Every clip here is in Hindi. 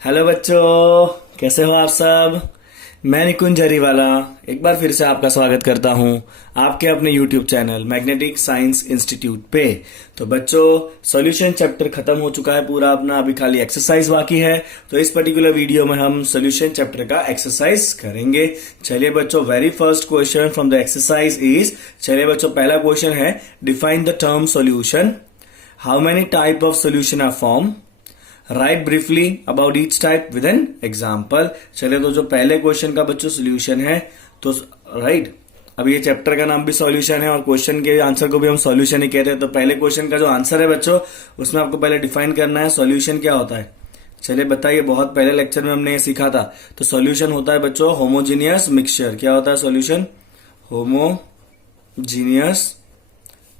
हेलो बच्चों, कैसे हो आप सब। मैं निकुंज जरीवाला एक बार फिर से आपका स्वागत करता हूं आपके अपने YouTube channel magnetic science institute पे। तो बच्चों, सॉल्यूशन चैप्टर खत्म हो चुका है पूरा अपना, अभी खाली एक्सरसाइज बाकी है। तो इस पर्टिकुलर वीडियो में हम सॉल्यूशन चैप्टर का एक्सरसाइज करेंगे। चलिए बच्चों, very first question from the exercise is, चलिए बच्चों पहला क्वेश्चन है, define the term solution. How many type of solution are form. Write briefly about each type with an example. चलिए, तो जो पहले क्वेश्चन का बच्चों सोल्यूशन है, तो राइट, अब ये चैप्टर का नाम भी सॉल्यूशन है और क्वेश्चन के आंसर को भी हम सॉल्यूशन ही कहते हैं। तो पहले क्वेश्चन का जो आंसर है बच्चों, उसमें आपको पहले डिफाइन करना है सॉल्यूशन क्या होता है। चलिए बताइए, बहुत पहले लेक्चर में हमने ये सीखा था। तो सॉल्यूशन होता है बच्चों होमोजीनियस मिक्सचर। क्या होता है solution? Homogeneous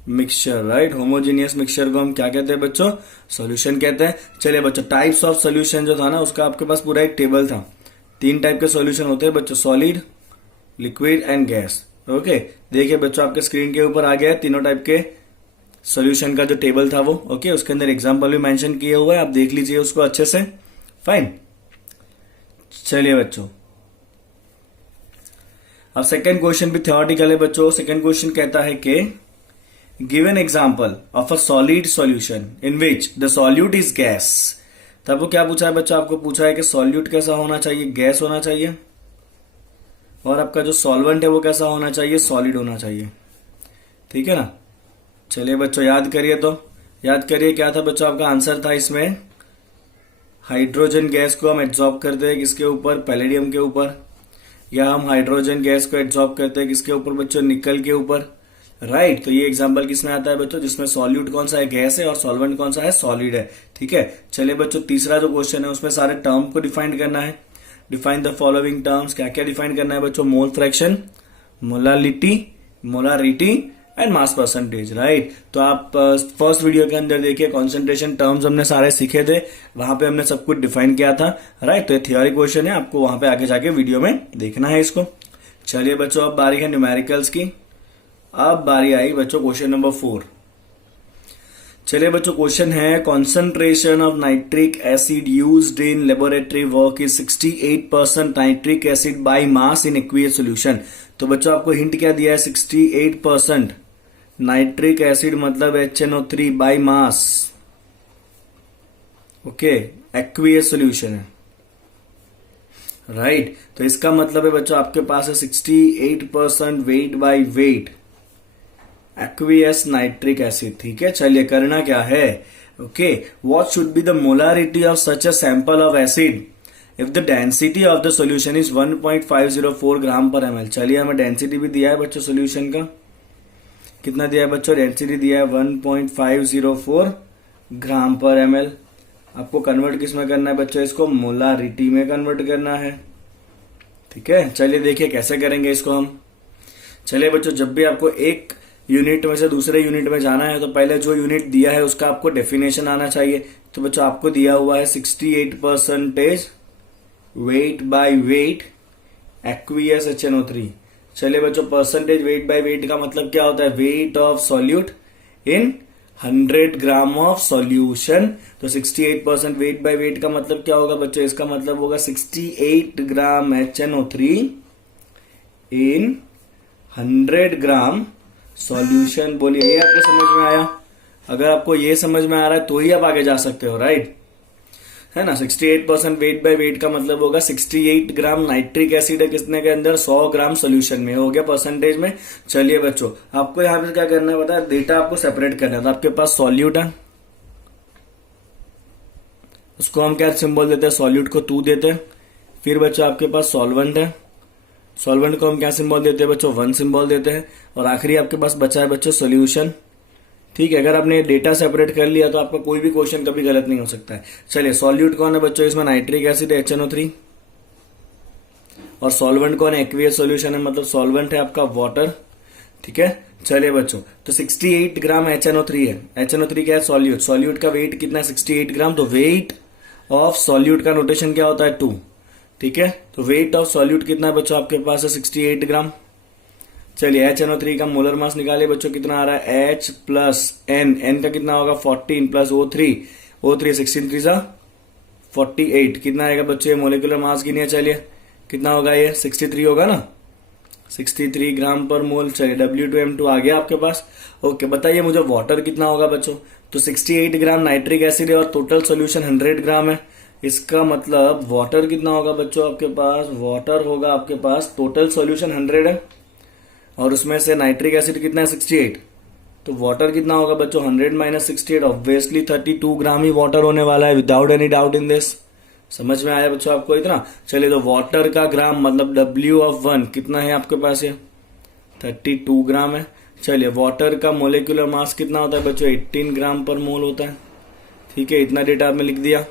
mixture. Right, homogeneous mixture को हम क्या कहते हैं बच्चों? सॉल्यूशन कहते हैं। चलिए बच्चों, टाइप्स ऑफ सॉल्यूशन जो था ना, उसका आपके पास पूरा एक टेबल था। 3 टाइप के सॉल्यूशन होते हैं बच्चों, solid, liquid and gas. Okay, देखिए बच्चों, आपके स्क्रीन के ऊपर आ गया है तीनों टाइप के सॉल्यूशन का जो टेबल था वो। ओके, उसके अंदर एग्जाम्पल भी मेंशन किए हुए हैं, आप देख लीजिए उसको अच्छे से। फाइन। चलिए बच्चों, अब सेकेंड क्वेश्चन भी थ्योरेटिकल है बच्चों। सेकेंड क्वेश्चन कहता है कि give an example of a solid solution in which the solute is gas। तब वो क्या पूछा है बच्चों? आपको पूछा है कि सॉल्यूट कैसा होना चाहिए? गैस होना चाहिए। और आपका जो सॉल्वेंट है वो कैसा होना चाहिए? सॉलिड होना चाहिए। ठीक है ना। चलिए बच्चों, याद करिए। तो याद करिए क्या था बच्चों आपका आंसर था इसमें? हाइड्रोजन गैस को हम एब्जॉर्ब करते हैं किसके ऊपर? पैलेडियम के ऊपर। या हम हाइड्रोजन गैस को एब्जॉर्ब करते हैं किसके ऊपर बच्चों? निकल के ऊपर। राइट, तो ये एग्जांपल किसमें आता है बच्चों? जिसमें सॉल्यूट कौन सा है? गैस है, और सॉल्वेंट कौन सा है? सॉलिड है। ठीक है। चलिए बच्चों, तीसरा जो क्वेश्चन है उसमें सारे टर्म को डिफाइन करना है। Define the following terms. क्या क्या डिफाइन करना है बच्चों? Mole fraction, molarity and mass percentage. Right, तो आप फर्स्ट वीडियो के अंदर देखिए, कॉन्सेंट्रेशन टर्म्स हमने सारे सीखे थे, वहां पे हमने सब कुछ डिफाइन किया था। राइट, तो ये थियोरी क्वेश्चन है, आपको वहां पे आगे जाके वीडियो में देखना है इसको। चलिए बच्चों, अब बारी है न्यूमेरिकल्स की। अब बारी आई बच्चों क्वेश्चन नंबर 4। चलिए बच्चों, क्वेश्चन है, concentration of nitric acid used in laboratory work is 68% nitric acid by mass in aqueous solution. तो बच्चों आपको हिंट क्या दिया है? 68% नाइट्रिक एसिड मतलब HNO3 by mass. Okay, aqueous solution है। राइट, तो इसका मतलब है बच्चों आपके पास है 68% wait by wait aqueous nitric acid. ठीक है, चलिए करना क्या है? Okay, what should be the molarity of such a sample of acid if the density of the solution is 1.504 gram per ml। चलिए, हमें डेंसिटी भी दिया है बच्चों सॉल्यूशन का। कितना दिया है बच्चों? डेंसिटी दिया है 1.504 ग्राम पर ml। आपको कन्वर्ट किस में करना है बच्चों? इसको मोलारिटी में कन्वर्ट करना है। ठीक है, चलिए देखिए कैसे करेंगे इसको हम। चलिए बच्चों, जब भी आपको एक यूनिट में से दूसरे यूनिट में जाना है, तो पहले जो यूनिट दिया है उसका आपको डेफिनेशन आना चाहिए। तो बच्चों आपको दिया हुआ है 68% wait by wait aqueous HNO3। चलिए बच्चों, परसेंटेज वेट बाय वेट का मतलब क्या होता है? Wait of solute in 100 gram of solution. तो 68% वेट बाय वेट का मतलब क्या होगा बच्चों? इसका मतलब होगा 68 ग्राम HNO3 इन 100 ग्राम सॉल्यूशन। बोलिए, ये आपको समझ में आया? अगर आपको ये समझ में आ रहा है तो ही आप आगे जा सकते हो। राइट, है ना। 68% वेट बाय वेट का मतलब होगा 68 ग्राम नाइट्रिक एसिड है कितने के अंदर? 100 ग्राम सॉल्यूशन में। हो गया परसेंटेज में। चलिए बच्चों, आपको यहां पे क्या करना है पता है? डेटा आपको सेपरेट करना है। तो आपके पास सॉल्यूट है, उसको हम क्या सिंबल देते हैं? सॉल्यूट को 2 देते हैं। फिर बच्चों आपके पास सॉल्वेंट है, सॉल्वेंट को हम क्या सिंबल देते हैं बच्चों? 1 सिंबल देते हैं। और आखिरी आपके पास बचा है बच्चों सॉल्यूशन। ठीक है, अगर आपने डेटा सेपरेट कर लिया तो आपका कोई भी क्वेश्चन कभी गलत नहीं हो सकता है। चलिए, सॉल्यूट कौन है बच्चों? इसमें नाइट्रिक एसिड है HNO3। और सॉल्वेंट कौन है? एक्वियस सॉल्यूशन है, मतलब सॉल्वेंट है आपका वाटर। ठीक है, चलिए बच्चों, तो 68 ग्राम HNO3 है। HNO3 क्या है? सॉल्यूट। सॉल्यूट का वेट कितना है? 68 ग्राम। तो वेट ऑफ सॉल्यूट का नोटेशन क्या होता है? 2। ठीक है, तो वेट ऑफ सॉल्यूट कितना है बच्चों आपके पास है? 68 ग्राम। चलिए, HNO3 का मोलर मास निकालिए बच्चों, कितना आ रहा है? H plus N। N का कितना होगा? 14 प्लस O3 16 3 सा 48 कितना आएगा बच्चों, ये मोलिकुलर मास गिनिए, चलिए कितना होगा, ये 63 होगा ना, 63 ग्राम पर मोल। चलिए W2M2 आ गया आपके पास। ओके, बताइए मुझे वाटर कितना होगा बच्चों, तो 68 ग्राम नाइट्रिक एसिड है और टोटल सोल्यूशन 100 ग्राम है। इसका मतलब वाटर कितना होगा बच्चों आपके पास, वाटर होगा आपके पास, टोटल सोल्यूशन 100 है और उसमें से नाइट्रिक एसिड कितना है 68, तो वाटर कितना होगा बच्चों 100 माइनस 68, ऑब्वियसली 32 ग्राम ही वाटर होने वाला है, without any doubt in this. समझ में आया बच्चों आपको इतना। चलिए, तो वाटर का ग्राम मतलब W(1) कितना है आपके पास, ये 32 ग्राम है। चलिए, वाटर का मोलिकुलर मास कितना होता है बच्चों, 18 ग्राम पर मोल होता है। ठीक है, इतना डेटा आपने लिख दिया।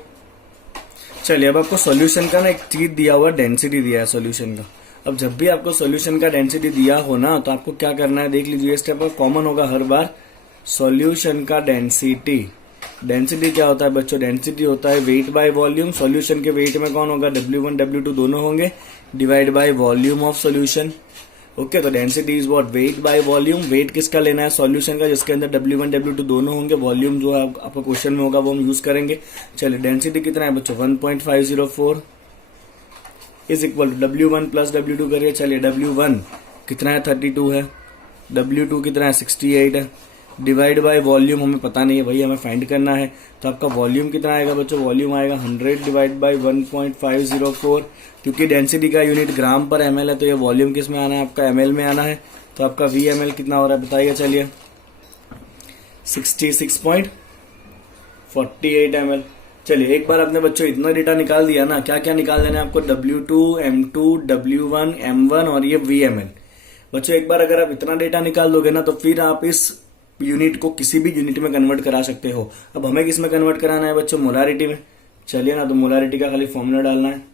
चलिए, अब आपको सॉल्यूशन का ना एक चीज दिया हुआ, डेंसिटी दिया है सॉल्यूशन का। अब जब भी आपको सॉल्यूशन का डेंसिटी दिया हो ना, तो आपको क्या करना है, देख लीजिए, स्टेप कॉमन होगा हर बार। सॉल्यूशन का डेंसिटी, डेंसिटी क्या होता है बच्चों, डेंसिटी होता है वेट बाय वॉल्यूम। सॉल्यूशन के वेट में कौन होगा, W1 W2 दोनों होंगे, divide by volume of solution. Okay, तो density is what, weight by volume. Weight किसका लेना है, सॉल्यूशन का, जिसके अंदर W1 W2 दोनों होंगे। वॉल्यूम जो है आपका क्वेश्चन में होगा वो हम यूज करेंगे। चलिए, डेंसिटी कितना है बच्चों, 1.504 is equal to W1 plus W2 करिए। चलिए, W1 कितना है 32 है, W2 कितना है 68 है, डिवाइड बाय वॉल्यूम हमें पता नहीं है, वही हमें फाइंड करना है। तो आपका वॉल्यूम कितना आएगा बच्चों, वॉल्यूम आएगा 100 डिवाइड बाय 1.504। क्योंकि डेंसिटी का यूनिट ग्राम पर ml है, तो ये वॉल्यूम किस में आना है, आपका ml में आना है। तो आपका VML कितना हो रहा है बताइए। चलिए, 66.48 ml। चलिए, एक बार आपने बच्चों इतना डेटा निकाल दिया ना, क्या क्या निकाल देना है आपको, W2, M2, W1, M1 और ये VML। बच्चों एक बार अगर आप इतना डेटा निकाल दोगे ना, तो फिर आप इस यूनिट को किसी भी यूनिट में कन्वर्ट करा सकते हो। अब हमें किस में कन्वर्ट कराना है बच्चों, मोलारिटी में। चलिए ना, तो मोलारिटी का खाली फॉर्मूला डालना है।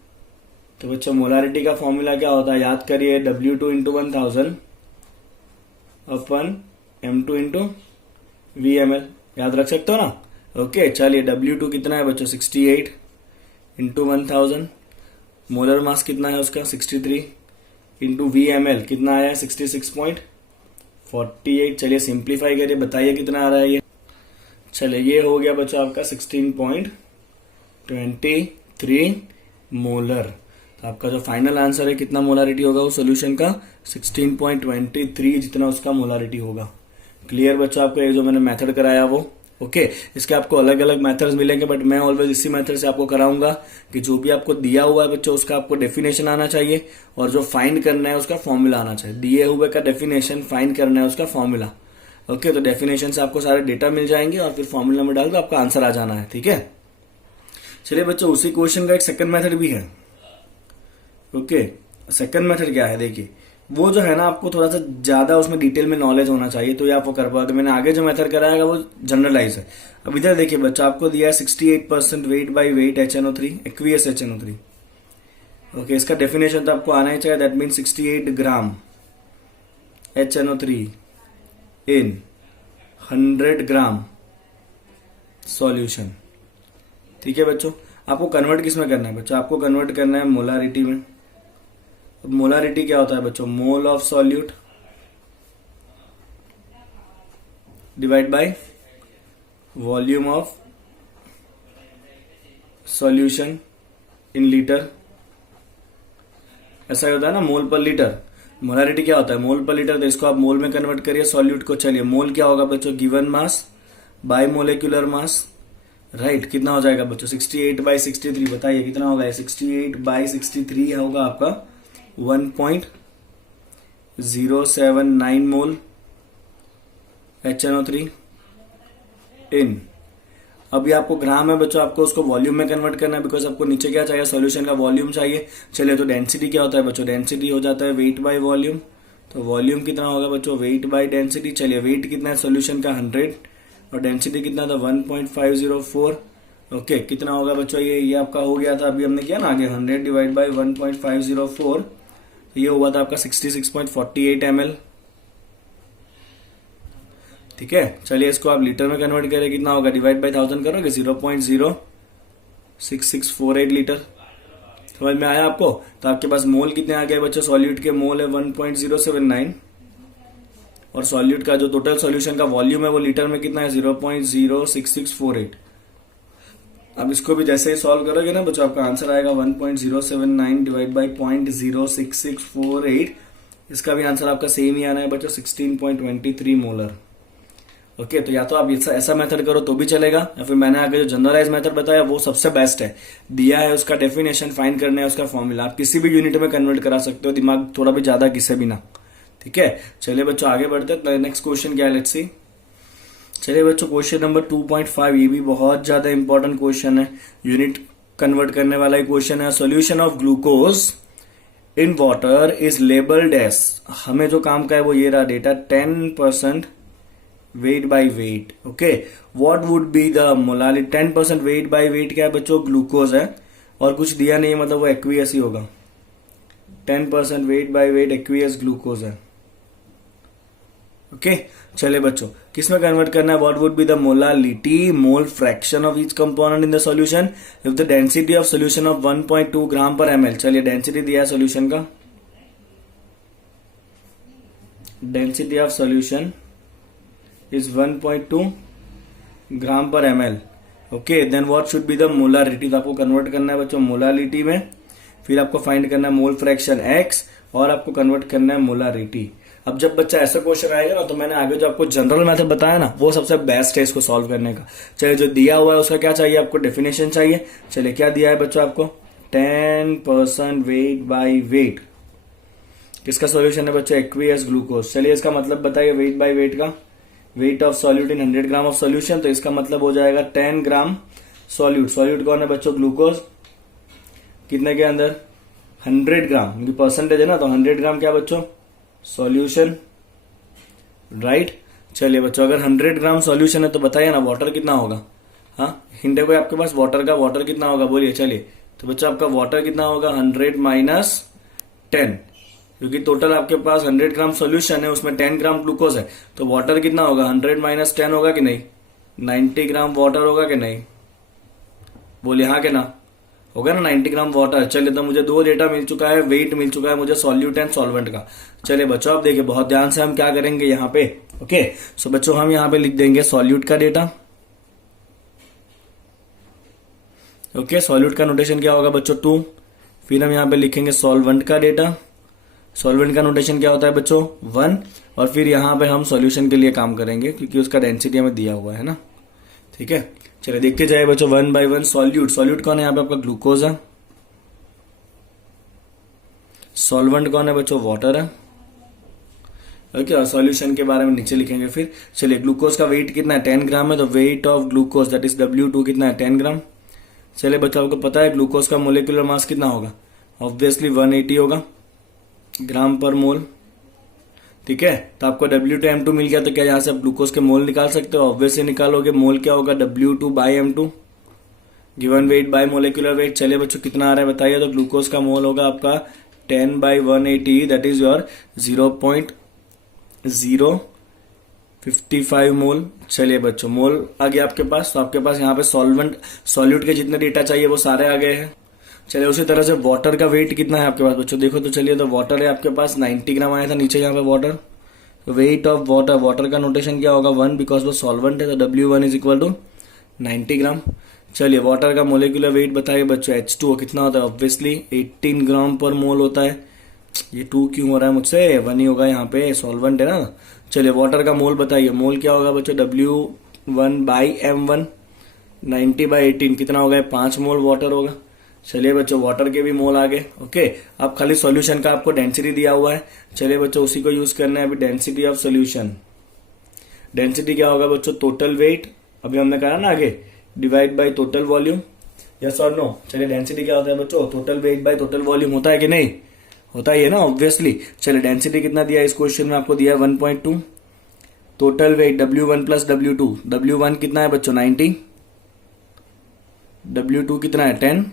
तो बच्चों मोलारिटी का फॉर्मूला क्या होता है, याद करिए, W2 इंटू 1000 अपन M2 इंटू VML, याद रख सकते हो ना। ओके, चलिए, W2 कितना है बच्चों 68 इंटू 1000, मोलर मास कितना है उसका 63 इंटू VML कितना आया 66.48। चलिए सिंप्लीफाई करिए, बताइए कितना आ रहा है ये। चलिए, ये हो गया बच्चों आपका 16.23 मोलर। तो आपका जो फाइनल आंसर है कितना मोलारिटी होगा वो सोल्यूशन का, 16.23 जितना उसका मोलारिटी होगा। क्लियर बच्चों आपको ये जो मैंने मेथड कराया वो। ओके, इसके आपको अलग अलग मेथड्स मिलेंगे, बट मैं ऑलवेज इसी मेथड से आपको कराऊंगा कि जो भी आपको दिया हुआ है बच्चों उसका आपको डेफिनेशन आना चाहिए और जो फाइंड करना है उसका फॉर्मूला आना चाहिए। दिए हुए का डेफिनेशन, फाइंड करना है उसका फॉर्मूला। ओके, तो डेफिनेशन से आपको सारे डेटा मिल जाएंगे और फिर फॉर्मूला में डाल दो, आपका आंसर आ जाना है। ठीक है, चलिए बच्चों, उसी क्वेश्चन का एक सेकंड मेथड भी है। ओके, सेकंड मेथड क्या है, देखिए, वो जो है ना आपको थोड़ा सा ज्यादा उसमें डिटेल में नॉलेज होना चाहिए, तो ये आप वो कर पाओगे। मैंने आगे जो मेथड कराया वो जनरलाइज है। अब इधर देखिए बच्चा, आपको दिया है 68% wait by wait HNO3, aqueous HNO3। Okay, इसका डेफिनेशन तो आपको आना ही चाहिए, that mean 68 gram HNO3 in 100 gram solution. ठीक है बच्चों, आपको कन्वर्ट किस में करना है बच्चों, आपको कन्वर्ट करना है मोलारिटी में। अब मोलारिटी क्या होता है बच्चों, मोल of solute divide by volume of solution in litre. ऐसा होता है ना, मोल पर लीटर। मोलारिटी क्या होता है, मोल पर लीटर। तो इसको आप मोल में कन्वर्ट करिए सॉल्यूट को। चलिए, मोल क्या होगा बच्चों, given mass by molecular mass, right. कितना हो जाएगा बच्चों 68/63, बताइए कितना होगा, 68/63 होगा आपका 1.079 मोल HNO3 इन। अभी आपको ग्राम है बच्चों, आपको उसको वॉल्यूम में कन्वर्ट करना है, बिकॉज आपको नीचे क्या चाहिए, सॉल्यूशन का वॉल्यूम चाहिए। चलिए, तो डेंसिटी क्या होता है बच्चों, डेंसिटी हो जाता है वेट बाय वॉल्यूम। तो वॉल्यूम कितना होगा बच्चों, वेट बाय डेंसिटी। चलिए, वेट कितना है सॉल्यूशन का 100 और डेंसिटी कितना था 1.504। ओके, कितना होगा बच्चों, ये आपका हो गया था, अभी हमने किया ना आगे, 100 डिवाइड बाय 1.504, तो ये हुआ था आपका 66.48 ml। ठीक है, चलिए इसको आप लीटर में कन्वर्ट करें, कितना होगा, डिवाइड बाय 1000 करोगे 0.06648 लीटर। समझ में आया आपको। तो आपके पास मोल कितने आ गए बच्चों, सॉल्यूट के मोल है 1.079 और सॉल्यूट का जो टोटल सॉल्यूशन का वॉल्यूम है वो लीटर में कितना है 0.06648। अब इसको भी जैसे ही सॉल्व करोगे ना बच्चों, आपका आंसर आएगा 1.079 डिवाइड बाई 0.06648। इसका भी आंसर आपका सेम ही आना है बच्चों, 16.23 मोलर। ओके, तो या तो आप ऐसा मेथड करो तो भी चलेगा, या फिर मैंने आगे जो जनरलाइज मेथड बताया वो सबसे बेस्ट है। दिया है उसका डेफिनेशन, फाइंड करना है उसका फॉर्मूला, आप किसी भी यूनिट में कन्वर्ट करा सकते हो, दिमाग थोड़ा भी ज्यादा किसे भी ना। ठीक है, चलिए बच्चों आगे बढ़ते हैं। नेक्स्ट क्वेश्चन क्या है, लेट्स सी। चलिए बच्चों क्वेश्चन नंबर 2.5, ये भी बहुत ज्यादा इंपॉर्टेंट क्वेश्चन है, यूनिट कन्वर्ट करने वाला ही क्वेश्चन है। Solution of glucose in water is labelled as, हमें जो काम का है वो ये रहा data, 10% weight by weight. Okay, what would be the molality, 10% weight by weight क्या है बच्चों, ग्लूकोज है, और कुछ दिया नहीं है, मतलब वो एक्वियस ही होगा। 10% weight by weight aqueous glucose है। ओके, चले बच्चों किसमें कन्वर्ट करना है, what would be the molality, mole fraction of each component in the solution if the density of solution of 1.2 gram per ml। चलिए डेंसिटी दिया है सॉल्यूशन का, density of solution is 1.2 gram per ml। Okay, then what should be the molarity, तो आपको कन्वर्ट करना है बच्चों मोलालिटी में, फिर आपको फाइंड करना है मोल फ्रैक्शन x, और आपको कन्वर्ट करना है मोलारिटी। अब जब बच्चा ऐसा क्वेश्चन आएगा ना, तो मैंने आगे जो आपको जनरल मेथड बताया ना, वो सबसे बेस्ट है इसको सॉल्व करने का। चलिए जो दिया हुआ है उसका क्या चाहिए, आपको डेफिनेशन चाहिए। चलिए क्या दिया है बच्चों आपको, 10% वेट बाई वेट, किसका सॉल्यूशन है बच्चों, एक्वियस ग्लूकोज। चलिए इसका मतलब बताइए वेट बाई वेट का, wait of solute in 100 gram of solution, तो इसका मतलब हो जाएगा 10 ग्राम सॉल्यूट। सॉल्यूट कौन है बच्चों, ग्लूकोज, कितने के अंदर, 100 ग्राम, क्योंकि परसेंटेज है ना, तो 100 ग्राम क्या बच्चों, सॉल्यूशन, राइट। चलिए बच्चों अगर 100 ग्राम सॉल्यूशन है तो बताइए ना वाटर कितना होगा। हाँ, हिंट है कोई आपके पास वाटर का, वाटर कितना होगा बोलिए। चलिए तो बच्चों आपका वाटर कितना होगा, 100 माइनस 10, क्योंकि टोटल आपके पास 100 ग्राम सॉल्यूशन है, उसमें 10 ग्राम ग्लूकोज है, तो वाटर कितना होगा, 100 माइनस 10 होगा कि नहीं, 90 ग्राम वाटर होगा कि नहीं, बोलिए हाँ कि ना, होगा ना 90 ग्राम वाटर। चलिए तो मुझे दो डेटा मिल चुका है, वेट मिल चुका है मुझे सॉल्यूट एंड सॉल्वेंट का। चलिए बच्चों आप देखिए बहुत ध्यान से, हम क्या करेंगे यहाँ पे, ओके सो बच्चों हम यहाँ पे लिख देंगे सॉल्यूट का डेटा। ओके, सॉल्यूट का नोटेशन क्या होगा बच्चों, 2। फिर हम यहाँ पे लिखेंगे सॉल्वेंट का डेटा, सॉल्वेंट का नोटेशन क्या होता है बच्चों, 1। और फिर यहाँ पे हम सॉल्यूशन के लिए काम करेंगे क्योंकि उसका डेंसिटी हमें दिया हुआ है ना। ठीक है, चलिए देखते जाए बच्चों 1 बाय 1। सॉल्यूट, सॉल्यूट कौन है यहाँ पे आपका, ग्लूकोज है। सॉल्वेंट कौन है बच्चों, वाटर है। ओके, और सॉल्यूशन के बारे में नीचे लिखेंगे फिर। चलिए ग्लूकोज का वेट कितना है, 10 ग्राम है, तो weight of glucose that is W2 कितना है, 10 ग्राम। चलिए बच्चों आपको पता है ग्लूकोज का मोलिकुलर मास कितना होगा, ऑब्वियसली 180 होगा ग्राम पर मोल। ठीक है, तो आपको W2M2 मिल गया, तो क्या यहां से आप ग्लूकोज के मोल निकाल सकते हो, ऑब्वियसली निकालोगे। मोल क्या होगा, W2 by M2 given weight by molecular weight. चलिए बच्चों कितना आ रहा है बताइए, तो ग्लूकोज का मोल होगा आपका 10 बाई 180 दैट इज योर 0.055 मोल। चलिए बच्चों मोल आ गया आपके पास, तो आपके पास यहाँ पे सॉल्यूट के जितने डेटा चाहिए वो सारे आ गए हैं। चलिए उसी तरह से वाटर का वेट कितना है आपके पास बच्चों, देखो तो चलिए, तो वाटर है आपके पास 90 ग्राम आया था नीचे यहाँ पे वाटर। तो वेट ऑफ वाटर, वाटर का नोटेशन क्या होगा 1, बिकॉज वो सॉल्वेंट है, तो W1 इज इक्वल टू 90 ग्राम। चलिए वाटर का मोलिकुलर वेट बताइए बच्चों, H2O कितना होता है, ऑब्वियसली 18 ग्राम पर मोल होता है। ये 2 क्यों हो रहा है मुझसे, 1 ही होगा यहाँ पे, सॉल्वेंट है ना। चलिए वाटर का मोल बताइए, मोल क्या होगा बच्चों, W1 बाई M1, 90 बाई 18 कितना होगा, 5 मोल वाटर होगा। चलिए बच्चों वाटर के भी मोल आ गए। ओके, अब खाली सॉल्यूशन का आपको डेंसिटी दिया हुआ है, चलिए बच्चों उसी को यूज करना है अभी। डेंसिटी ऑफ सॉल्यूशन, डेंसिटी क्या होगा बच्चों, टोटल वेट, अभी हमने कहा ना आगे, divide by total volume, yes और नो। चलिए डेंसिटी क्या होता है बच्चों, total weight by total volume, होता है कि नहीं, होता ही है ना ऑब्वियसली। चलिए डेंसिटी कितना दिया है इस क्वेश्चन में, आपको दिया है 1.2। Total weight W1 plus W2, W1 कितना है बच्चों 90, W2 कितना है 10,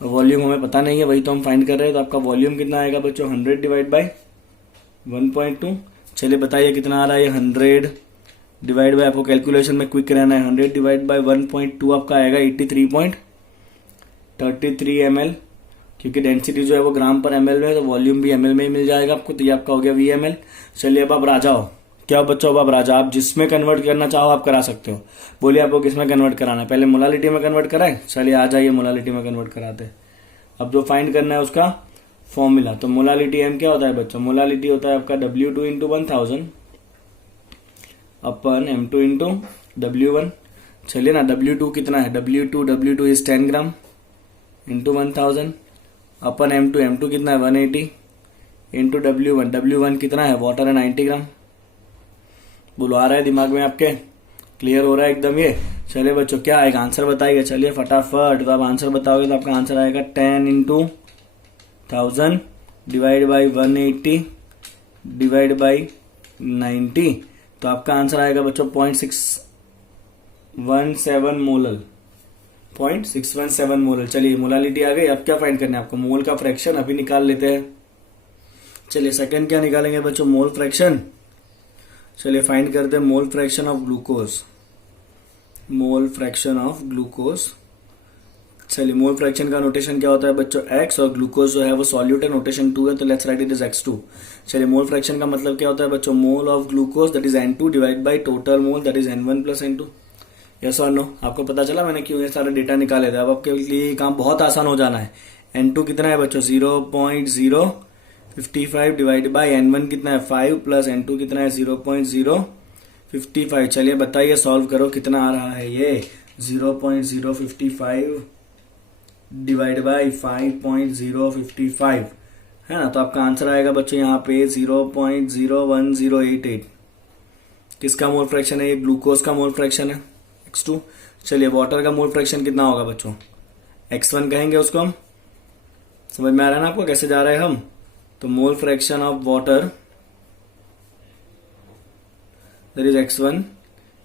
वॉल्यूम हमें पता नहीं है, वही तो हम फाइंड कर रहे हैं, तो आपका वॉल्यूम कितना आएगा बच्चों 100 डिवाइड बाय 1.2। चलिए बताइए कितना आ रहा है, 100 डिवाइड बाय, आपको कैलकुलेशन में क्विक रहना है, 100 डिवाइड बाय 1.2 आपका आएगा 83.33 ml, क्योंकि डेंसिटी जो है वो ग्राम पर ml में है, तो वॉल्यूम भी ml में ही मिल जाएगा आपको, तो ये आपका हो गया VML। चलिए अब आप आ जाओ, क्या बच्चों, अब आप राजा, आप जिसमें कन्वर्ट करना चाहो आप करा सकते हो। बोलिए आपको किसमें कन्वर्ट कराना है, पहले मोलालिटी में कन्वर्ट कराए, चलिए आ जाइए मोलालिटी में कन्वर्ट कराते हैं। अब जो फाइंड करना है उसका फॉर्मूला, तो मोलालिटी एम क्या होता है बच्चों, मोलालिटी होता है आपका W2 इंटू 1000 अपन M2 इंटू W1। चलिए ना, W2 कितना है, W2 is 10 gram into 1000 upon M2 कितना है 180 इंटू W1 कितना है, वाटर है 90 ग्राम। बोलो आ रहा है दिमाग में आपके, क्लियर हो रहा है एकदम ये। चलिए बच्चों क्या आएगा, आंसर बताइए चलिए फटाफट। तो आप आंसर बताओगे तो आपका आंसर आएगा 10 into 1000 divide by 180 divide by 90। तो आपका आंसर आएगा बच्चों 0.617 मोलर, 0.617 मोलर। चलिए मोलालिटी आ गई। अब क्या फाइंड करना है आपको, मोल का फ्रैक्शन अभी निकाल लेते हैं। चलिए सेकंड क्या निकालेंगे बच्चों, मोल फ्रैक्शन। चलिए फाइंड करते हैं मोल fraction of glucose, mole fraction of glucose. चलिए मोल फ्रैक्शन का नोटेशन क्या होता है बच्चों, x, और ग्लूकोज जो है वो सॉल्यूट है, नोटेशन 2 है, तो let's write it is x2। चलिए मोल फ्रैक्शन का मतलब क्या होता है बच्चों, mole of glucose that is N2 divide by total mole that is N1 plus N2। Yes और नो, आपको पता चला मैंने क्यों ये सारे डेटा निकाले थे। अब आपके लिए काम बहुत आसान हो जाना है। N2 कितना है बच्चों 0.055 डिवाइड बाई N1 कितना है 5 प्लस N2 कितना है 0.055। चलिए बताइए सॉल्व करो कितना आ रहा है ये, 0.055 डिवाइड बाई 5.055 है ना। तो आपका आंसर आएगा बच्चों यहाँ पे 0.01088। किसका मोल फ्रैक्शन है, ये ग्लूकोज का मोल फ्रैक्शन है x2। चलिए वाटर का मोल फ्रैक्शन कितना होगा बच्चों, x1 कहेंगे उसको हम। समझ में आ रहा है ना आपको कैसे जा रहे हैं हम। तो मोल fraction of water that is x1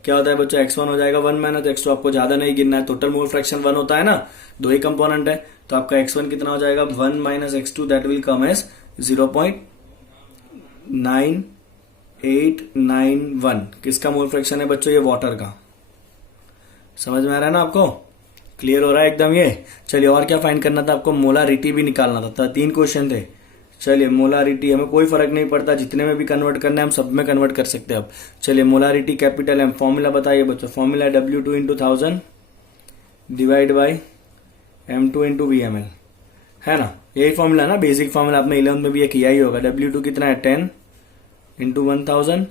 क्या होता है बच्चों, x1 हो जाएगा 1 माइनस x2। आपको ज्यादा नहीं गिनना है, टोटल मोल फ्रैक्शन 1 होता है ना, 2 ही कंपोनेंट है। तो आपका x1 कितना हो जाएगा 1 minus x2 that will come as 0.9891। किसका मोल फ्रैक्शन है बच्चों, ये वाटर का। समझ में आ रहा है ना आपको, क्लियर हो रहा है एकदम ये। चलिए और क्या फाइंड करना था आपको, मोलारिटी भी निकालना था। 3 क्वेश्चन थे। चलिए मोलारिटी, हमें कोई फर्क नहीं पड़ता, जितने में भी कन्वर्ट करना है हम सब में कन्वर्ट कर सकते हैं। अब चलिए मोलारिटी कैपिटल एम, फॉर्मूला बताइए बच्चों। फॉर्मूला है W2 into 1000 divide by M2 into VML, है ना। यही फॉर्मूला ना, बेसिक फॉर्मूला आपने 11th में भी ये किया ही होगा। W2 कितना है 10 इंटू 1000,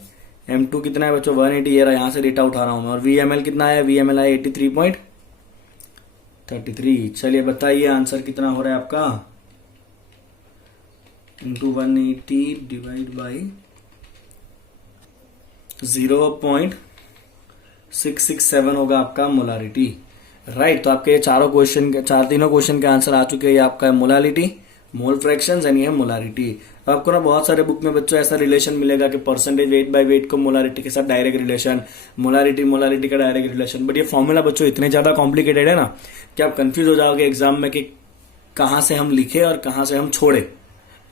M2 कितना है बच्चों 180, ये रहा, यहां से डेटा उठा रहा हूं मैं। और VML कितना है, VML है 83.33। चलिए बताइए आंसर कितना हो रहा है आपका, इंटू 180 डिवाइड बाई 0.667 होगा आपका मोलारिटी, राइट। तो आपके तीनों क्वेश्चन के आंसर आ चुके हैं। ये आपका है मोलालिटी, मोल फ्रैक्शंस एंड ये है मोलारिटी। अब आपको ना बहुत सारे बुक में बच्चों ऐसा रिलेशन मिलेगा कि परसेंटेज वेट बाय वेट को मोलारिटी के साथ डायरेक्ट रिलेशन, मोलारिटी का डायरेक्ट रिलेशन। बट ये फॉर्मूला बच्चों इतने ज्यादा कॉम्प्लिकेटेड है ना कि आप कंफ्यूज हो जाओगे एग्जाम में कि कहां से हम लिखे और कहां से हम छोड़े।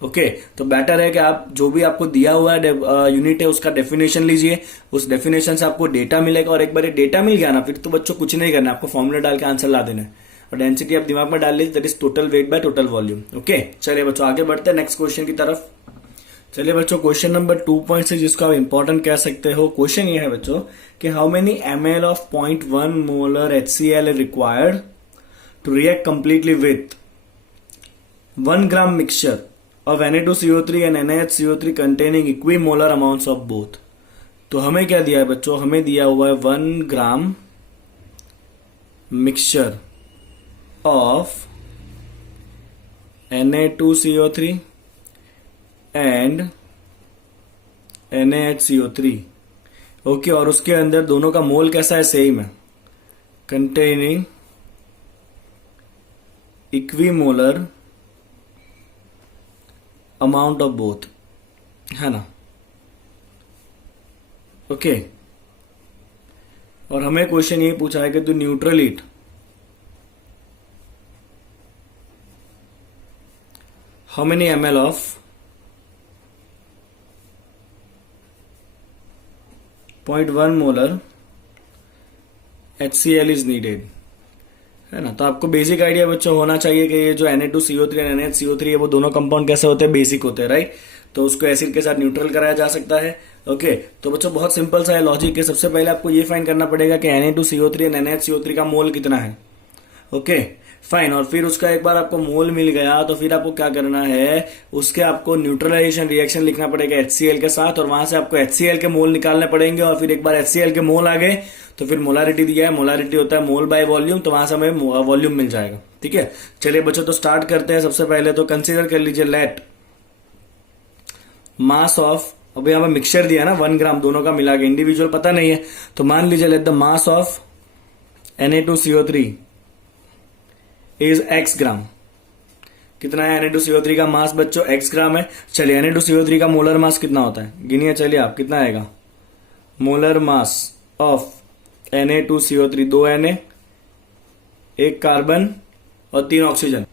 ओके तो बेटर है कि आप जो भी आपको दिया हुआ है यूनिट है उसका डेफिनेशन लीजिए, उस डेफिनेशन से आपको डेटा मिलेगा, और एक बार डेटा मिल गया ना फिर तो बच्चों कुछ नहीं करना, आपको फॉर्मूला डाल के आंसर ला देना है। और डेंसिटी आप दिमाग में डाल लीजिए, that is total weight by total volume. Okay चलिए बच्चों आगे बढ़ते हैं नेक्स्ट क्वेश्चन की तरफ। चलिए बच्चों क्वेश्चन नंबर 2.6 जिसको आप इंपॉर्टेंट कह सकते हो। क्वेश्चन ये है बच्चों कि how many ml of 0.1 molar HCl required to react completely with 1 gram mixture of Na2CO3 and NaHCO3 containing equimolar amounts of both। तो हमें क्या दिया है बच्चों, हमें दिया हुआ है 1 gram mixture of Na2CO3 and NaHCO3। Okay और उसके अंदर दोनों का मोल कैसा है, सेम है, containing equimolar amount of both, है ना। ओके और हमें क्वेश्चन ये पूछा है कि to neutral it how many ml of 0.1 molar HCl is needed, है ना। तो आपको बेसिक आइडिया बच्चों होना चाहिए कि ये जो Na2CO3 और NaHCO3 है वो दोनों कंपाउंड कैसे होते हैं, बेसिक होते हैं, राइट। तो उसको एसिड के साथ न्यूट्रल कराया जा सकता है, ओके तो बच्चों बहुत सिंपल सा है लॉजिक है। सबसे पहले आपको ये फाइंड करना पड़ेगा कि Na2CO3 एंड NaHCO3 का मोल कितना है। ओके फाइन, और फिर उसका एक बार आपको मोल मिल गया तो फिर आपको क्या करना है, उसके आपको न्यूट्रलाइजेशन रिएक्शन लिखना पड़ेगा HCl के साथ, और वहां से आपको HCl के मोल निकालने पड़ेंगे, और फिर एक बार HCl के मोल आ गए तो फिर मोलारिटी दिया है, मोलारिटी होता है मोल बाय वॉल्यूम, तो वहां से हमें वॉल्यूम मिल जाएगा। ठीक है, चलिए बच्चों तो स्टार्ट करते हैं। सबसे पहले तो कंसिडर कर लीजिए लेट मास ऑफ, अभी हमें मिक्सचर दिया ना 1 ग्राम, दोनों का मिला के, इंडिविजुअल पता नहीं है, तो मान लीजिए let the mass of Na2CO3 is x ग्राम। कितना है Na2CO3 का मास बच्चों? x ग्राम है। चलिए Na2CO3 का मोलर मास कितना होता है, गिनिए चलिए आप, कितना आएगा? Molar mass of Na2CO3, 2 Na, 1 carbon और 3 ऑक्सीजन,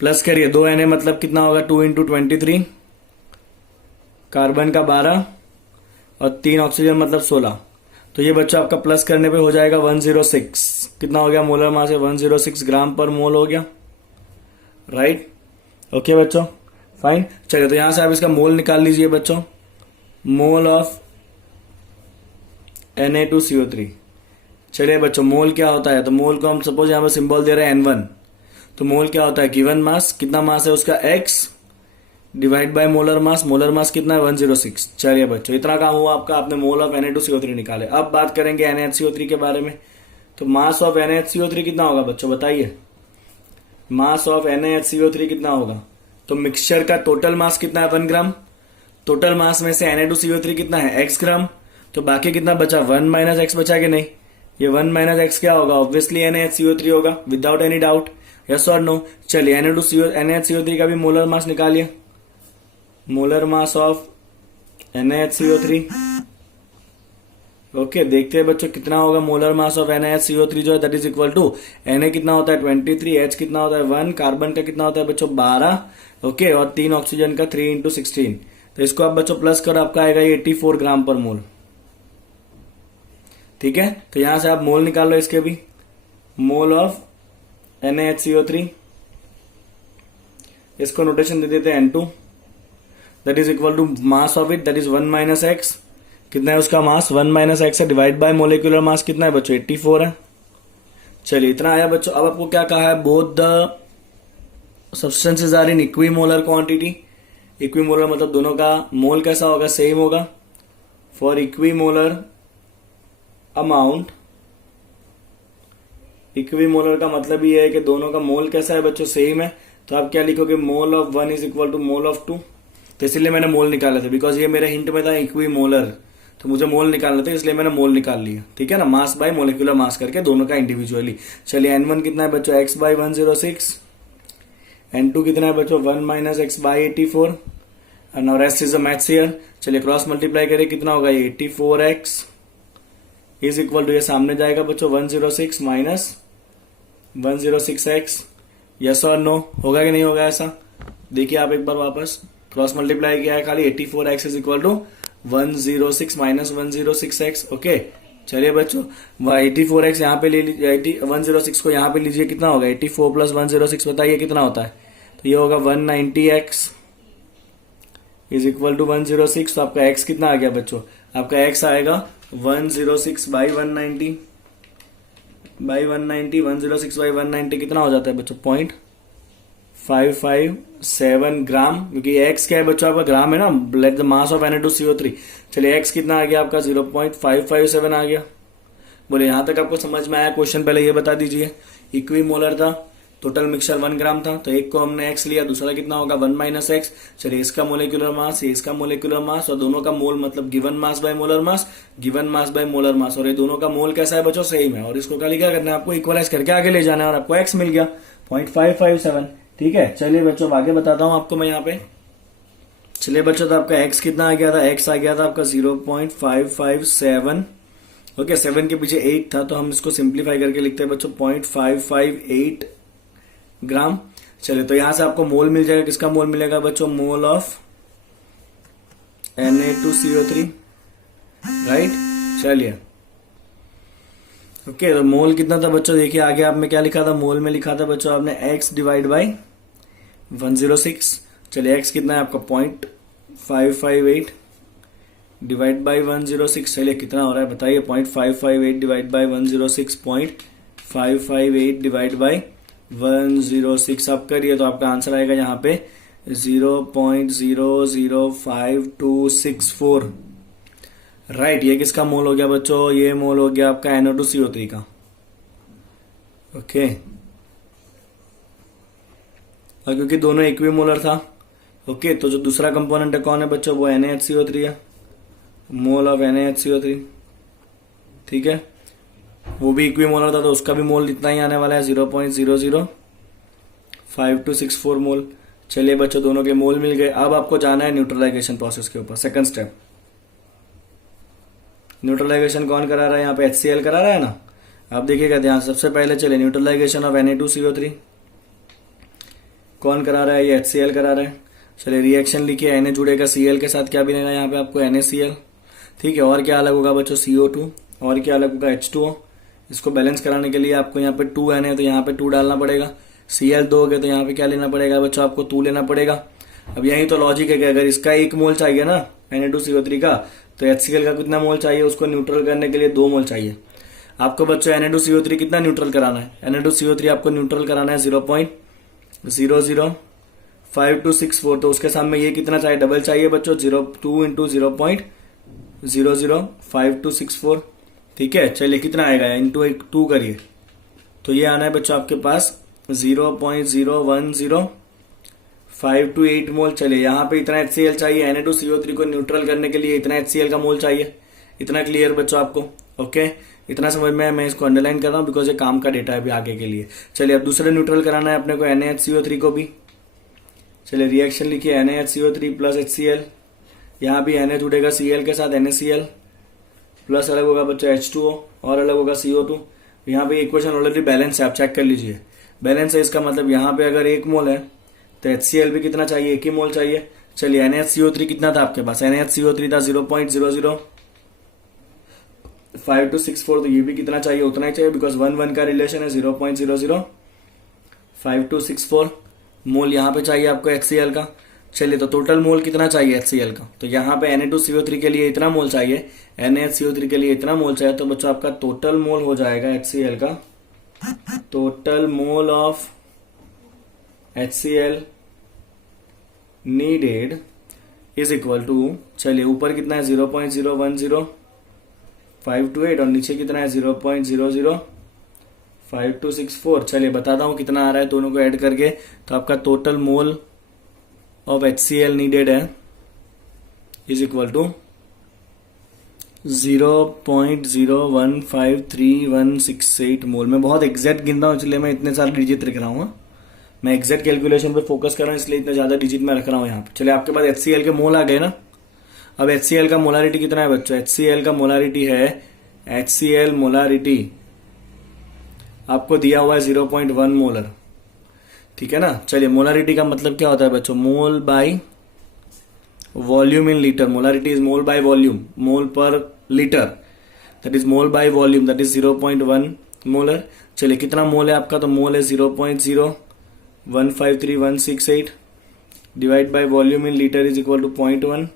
प्लस करिए 2 Na मतलब कितना होगा? 2 इंटू 23, कार्बन का 12 और 3 ऑक्सीजन मतलब 16। तो ये बच्चों आपका प्लस करने पे हो जाएगा 106। कितना हो गया मोलर मास है? 106 ग्राम पर मोल हो गया, राइट। ओके बच्चों फाइन, चलिए तो यहां से आप इसका मोल निकाल लीजिए बच्चों। मोल ऑफ Na2CO3, चलिए बच्चों मोल क्या होता है, तो मोल को हम सपोज यहां पर सिंबल दे रहे हैं N1, तो मोल क्या होता है? गिवन मास, कितना मास है उसका? X divide by molar mass, molar mass कितना है? 106। चलिए बच्चों इतना काम हुआ आपका, आपने मोल ऑफ Na2CO3 निकाले। अब बात करेंगे NaHCO3 के बारे में। तो मास ऑफ NaHCO3 कितना होगा बच्चों, बताइए? मास ऑफ NaHCO3 कितना होगा? तो मिक्सचर का टोटल मास कितना है? 1 ग्राम। टोटल मास में से Na2CO3 कितना है? x ग्राम। तो बाकी कितना बचा? 1 माइनस एक्स बचा कि नहीं? ये 1 माइनस एक्स क्या होगा? ऑब्वियसली NaHCO3 होगा, विदाउट एनी डाउट, यस और नो। चलिए NaHCO3 का भी मोलर मास निकालिए। Molar mass of NaHCO3, okay देखते हैं बच्चों कितना होगा मोलर मास ऑफ NaHCO3 जो है, that is equal to Na कितना होता है? 23, H कितना होता है? 1, कार्बन का कितना होता है बच्चों? 12, ओके, और 3 ऑक्सीजन का 3 इंटू 16। तो इसको आप बच्चों प्लस कर, आपका आएगा 84 ग्राम पर मोल। ठीक है, तो यहां से आप मोल निकाल लो इसके भी। मोल ऑफ NaHCO3, इसको नोटेशन दे देते हैं N2, that is equal to mass of it, that is 1 minus x. कितना है उसका मास? 1 माइनस एक्स है, डिवाइड बाय मोलिकुलर मास कितना है बच्चों? 84 है। चलिए इतना आया बच्चों। अब आपको क्या कहा है? Both the substances are in equimolar quantity. Equimolar मतलब दोनों का मोल कैसा होगा? सेम होगा। फॉर इक्विमोलर अमाउंट, इक्विमोलर का मतलब ये है कि दोनों का मोल कैसा है बच्चों? सेम है। तो आप क्या लिखोगे? Mole of 1 is equal to mole of 2। तो इसलिए मैंने मोल निकाला था, बिकॉज ये मेरे हिंट में था इक्विमोलर, तो मुझे मोल निकालना था, इसलिए मैंने मोल निकाल लिया। ठीक है ना, मास बाय मोलिकुलर मास करके दोनों का इंडिविजुअली। चलिए N1 कितना है बच्चों? x by 106। N2 कितना है बच्चों? 1 माइनस एक्स बाई 84। और rest is a maths here. चलिए क्रॉस मल्टीप्लाई करें, कितना होगा? 84x इज इक्वल टू, ये सामने जाएगा बच्चों, 106 माइनस 106x। यस और नो, होगा कि नहीं होगा ऐसा? देखिए आप एक बार वापस, क्रॉस मल्टीप्लाई किया है खाली, 84x is equal to 106 minus 106x। Okay चलिए बच्चों 84x यहाँ पे ले लीजिए, 106 को यहाँ पे लीजिए, कितना होगा? 84 प्लस 106, बताइए कितना होता है? तो ये होगा 190x इज इक्वल टू 106। तो आपका x कितना आ गया बच्चों? आपका x आएगा 106 बाई 190 बाई 190, 106 बाई 190 कितना हो जाता है बच्चों? 0.557 ग्राम, क्योंकि x क्या है बच्चों? आपका ग्राम है ना। Let the mass of Na2CO3। चलिए x कितना आ गया आपका? 0.557 आ गया। बोले यहां तक आपको समझ में आया? क्वेश्चन पहले ये बता दीजिए। इक्विमोलर था, टोटल मिक्सचर 1 ग्राम था, तो एक को हमने x लिया, दूसरा कितना होगा? 1 माइनस एक्स। चलिए इसका मोलिकुलर मास, ये इसका मोलिकुलर मास, और दोनों का मोल मतलब given mass by molar mass, given mass by molar mass, और ये दोनों का मोल कैसा है बच्चों? सेम है। और इसको खाली क्या करना है आपको? इक्वलाइज करके आगे ले जाना है, और आपको x मिल गया 0.557। ठीक है, चलिए बच्चों आगे बताता हूं आपको मैं यहाँ पे। चलिए बच्चों, तो आपका x कितना आ गया था? x आ गया था आपका 0.557। ओके, 7 के पीछे 8 था, तो हम इसको सिंप्लीफाई करके लिखते हैं बच्चों 0.558 ग्राम। चलिए तो यहां से आपको मोल मिल जाएगा। किसका मोल मिलेगा बच्चों? Mole of Na2CO3, right. चलिए ओके, तो मोल कितना था बच्चों? देखिए आगे आपने क्या लिखा था? मोल में लिखा था बच्चों आपने x डिवाइड बाई 106। चलिए x कितना है आपका? 0.558 डिवाइड बाई 106, चलिए कितना हो रहा है बताइए, 0.558 डिवाइड बाई 106, 0.558 डिवाइड बाई 106 आप करिए तो आपका आंसर आएगा यहाँ पे 0.005264। राइट, ये किसका मोल हो गया बच्चों, ये मोल हो गया आपका NO2CO3 का। ओके, और क्योंकि दोनों इक्विमोलर था, ओके, तो जो दूसरा कंपोनेंट है कौन है बच्चों, वो NaHCO3 है, मोल ऑफ NaHCO3, ठीक है, वो भी इक्विमोलर था तो उसका भी मोल इतना ही आने वाला है 0.005264 मोल। चलिए बच्चों, दोनों के मोल मिल गए। अब आपको जाना है न्यूट्रलाइजेशन प्रोसेस के ऊपर, सेकंड स्टेप। न्यूट्रलाइजेशन कौन करा रहा है यहाँ पे, HCl करा रहा है ना। अब देखिएगा ध्यान, सबसे पहले चले न्यूट्रलाइजेशन ऑफ Na2CO3 कौन करा रहा है, ये HCl करा रहा है। चलिए रिएक्शन लिखिए, Na जुड़ेगा Cl के साथ, क्या बनेगा यहाँ पे आपको NaCl, ठीक है। और क्या अलग होगा बच्चों, CO2, और क्या अलग होगा H2O। इसको बैलेंस कराने के लिए आपको यहाँ पे 2 Na है तो यहाँ पे 2 डालना पड़ेगा, Cl दोगे तो यहाँ पे क्या लेना पड़ेगा बच्चों, आपको 2 लेना पड़ेगा। अब यही तो लॉजिक है कि अगर इसका 1 मोल चाहिए ना Na2CO3 का, तो HCl का कितना मोल चाहिए, उसको न्यूट्रल करने के लिए 2 मोल चाहिए। आपको बच्चों Na2CO3 कितना न्यूट्रल कराना है, Na2CO3 आपको न्यूट्रल कराना है 0.005264, तो उसके सामने ये कितना चाहिए, डबल चाहिए बच्चों, 2 इंटू 0.005264, ठीक है। चलिए कितना आएगा, इंटू 2 करिए, तो ये आना है बच्चों आपके पास 0.010528 मोल। चलिए यहाँ पे इतना HCl चाहिए, Na2CO3 को न्यूट्रल करने के लिए इतना HCl का मोल चाहिए। इतना क्लियर बच्चों आपको, ओके, इतना समझ में, मैं इसको अंडरलाइन कर रहा हूँ बिकॉज ये काम का डेटा है अभी आगे के लिए। चलिए अब दूसरा न्यूट्रल कराना है अपने को NaHCO3 को भी। चलिए रिएक्शन लिखिए, NaHCO3 प्लस HCl, यहाँ भी Na जुड़ेगा Cl के साथ, NaCl प्लस अलग होगा बच्चों H2O और अलग होगा CO2। यहाँ पे इक्वेशन ऑलरेडी बैलेंस है, आप चेक कर लीजिए, बैलेंस है, इसका मतलब यहाँ पे अगर 1 मोल है तो HCl भी कितना चाहिए, 1 ही मोल चाहिए। चलिए NaHCO3 कितना था आपके पास, NaHCO3 था 0.005264, तो ये भी कितना चाहिए, उतना ही चाहिए बिकॉज 1 का रिलेशन है, 0.005264 मोल यहाँ पे चाहिए आपको HCl का। चलिए तो टोटल मोल कितना चाहिए HCl का, तो यहाँ पे Na2CO3 के लिए इतना मोल चाहिए, NaHCO3 के लिए इतना मोल चाहिए, तो बच्चों आपका टोटल मोल हो जाएगा HCl का, total mole of HCl needed is equal to, चलिए ऊपर कितना है 0.010528 और नीचे कितना है 0.005264। चलिए बताता हूं कितना आ रहा है दोनों को ऐड करके, तो आपका total mole of HCl needed है इज इक्वल टू 0.015368 मोल। मैं बहुत एग्जैक्ट गिनता हूं इसलिए मैं इतने सारे डिजिट रख रहा हूँ, मैं एग्जैक्ट कैलकुलेशन पे फोकस कर रहा हूँ इसलिए इतने ज्यादा डिजिट में रख रहा हूँ यहाँ पे। चलिए आपके पास HCl के मोल आ गए ना। अब HCl का मोलारिटी कितना है बच्चों, HCl का मोलारिटी है, HCl मोलारिटी आपको दिया हुआ है 0.1 मोलर, ठीक है ना। चलिए मोलारिटी का मतलब क्या होता है बच्चों, mole by volume in litre, molarity is mole by volume, mole per litre, that is mole by volume, that is 0.1 molar. चलिए कितना मोल है आपका, तो मोल है 0.015368 divide by volume in litre is equal to 0.1।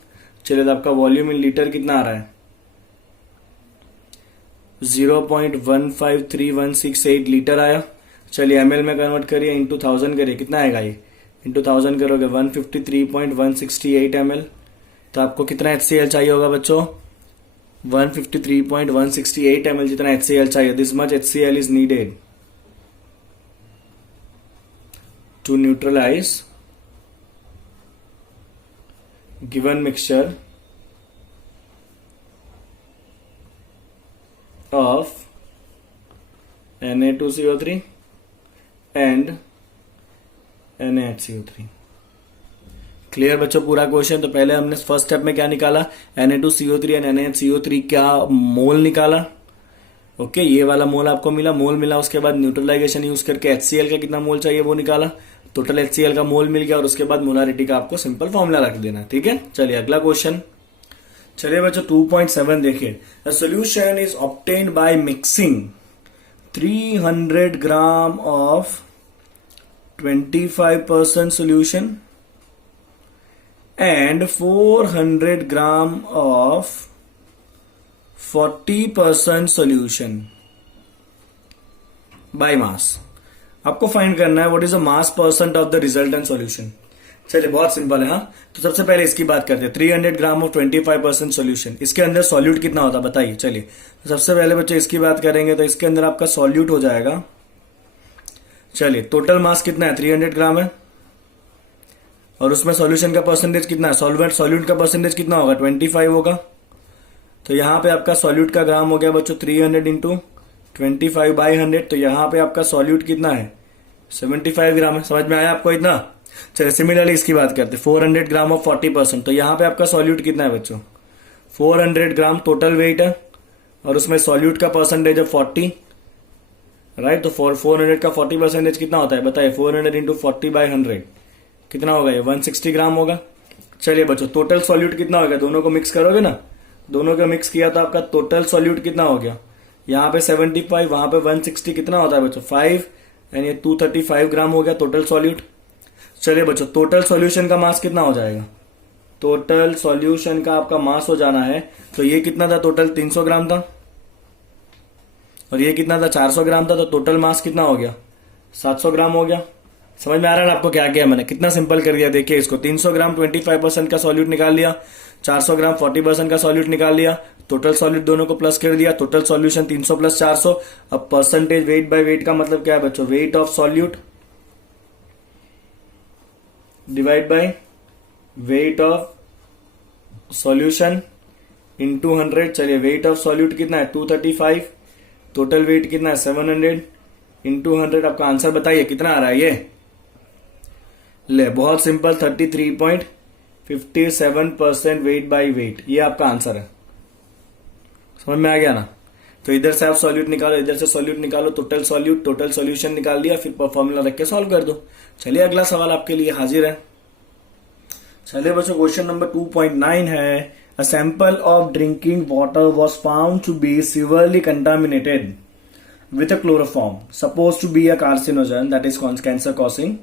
चलिए तो आपका वॉल्यूम इन लीटर कितना आ रहा है, 0.153168 लीटर आया। चलिए ml में कन्वर्ट करिए, इंटू 1000 करिए, कितना आएगा ये, इंटू 1000 करोगे 153.168 ml। तो आपको कितना HCl चाहिए होगा बच्चों, 153.168 ml जितना HCl चाहिए। This much HCl is needed to neutralize given mixture of Na2CO3 and NaHCO3। Clear बच्चों पूरा क्वेश्चन। तो पहले हमने फर्स्ट स्टेप में क्या निकाला, Na2CO3 एंड NaHCO3 क्या मोल निकाला, ओके, ये वाला मोल आपको मिला, मोल मिला, उसके बाद न्यूट्रलाइजेशन यूज करके HCl का कितना मोल चाहिए वो निकाला, टोटल HCl का मोल मिल गया, और उसके बाद मोलारिटी का आपको सिंपल फॉर्मूला रख देना, ठीक है। चलिए अगला क्वेश्चन, चलिए बच्चों 2.7 देखिए, the solution is obtained by mixing 300 gram of 25% solution and 400 gram of 40% solution by mass. आपको फाइंड करना है what is the mass percent of the resultant solution. चलिए बहुत सिंपल है. हाँ, तो सबसे पहले इसकी बात करते हैं. 300 ग्राम ऑफ 25% सॉल्यूशन. इसके अंदर सॉल्यूट कितना होता है बताइए. चलिए तो सबसे पहले बच्चे इसकी बात करेंगे तो इसके अंदर आपका सॉल्यूट हो जाएगा. चलिए टोटल मास कितना है 300 ग्राम है और उसमें सॉल्यूशन का परसेंटेज कितना है. सॉल्यूट का परसेंटेज कितना होगा 25 होगा. तो यहाँ पे आपका सॉल्यूट का ग्राम हो गया बच्चों 300 इंटू 25 बाई 100. तो यहाँ पे आपका सॉल्यूट कितना है 75 ग्राम है. समझ में आया आपको इतना. चलिए सिमिलरली इसकी बात करते हैं. 400 ग्राम ऑफ 40%. तो यहाँ पे आपका सॉल्यूट कितना है बच्चों 400 ग्राम टोटल वेट है और उसमें सॉल्यूट का परसेंटेज है 40. राइट. तो 400 का 40% कितना होता है बताइए. 400 इंटू 40 बाई 100 कितना होगा ये 160 ग्राम होगा. चलिए बच्चों टोटल सॉल्यूट कितना होगा. दोनों को मिक्स करोगे ना. दोनों का मिक्स किया तो आपका टोटल सॉल्यूट कितना हो गया. यहाँ पे 75 वहां पे 160 कितना होता है बच्चों 5 यानी 235 ग्राम हो गया टोटल सॉल्यूट. चलिए बच्चों टोटल सॉल्यूशन का मास कितना हो जाएगा. टोटल सॉल्यूशन का आपका मास हो जाना है. तो ये कितना था टोटल 300 ग्राम था और ये कितना था 400 ग्राम था. तो टोटल मास कितना हो गया 700 ग्राम हो गया. समझ में आ रहा है आपको क्या किया मैंने. कितना सिंपल कर दिया. देखिए इसको 300 ग्राम 25% का सॉल्यूट निकाल लिया. 400 ग्राम 40% का सॉल्यूट निकाल लिया. टोटल सॉल्यूट दोनों को प्लस कर दिया. Total solution 300 plus 400. अब परसेंटेज वेट बाय वेट का मतलब क्या है बच्चों. Wait of solute divide by weight of solution into 100. चलिए वेट ऑफ सॉल्यूट कितना है 235. टोटल वेट कितना है 700 इंटू 100. आपका आंसर बताइए कितना आ रहा है ये. ले बहुत सिंपल 33.57% वेट बाय वेट. ये आपका आंसर है. समझ में आ गया ना. तो इधर से आप सॉल्यूट निकालो इधर से सॉल्यूट निकालो. टोटल सॉल्यूट टोटल सॉल्यूशन निकाल लिया फिर फॉर्मूला रख के सॉल्व कर दो. चलिए अगला सवाल आपके लिए हाजिर है. चलिए बच्चों क्वेश्चन नंबर 2.9 है. A sample of drinking water was found to be severely contaminated with a chloroform supposed to be a carcinogen that is cancer causing.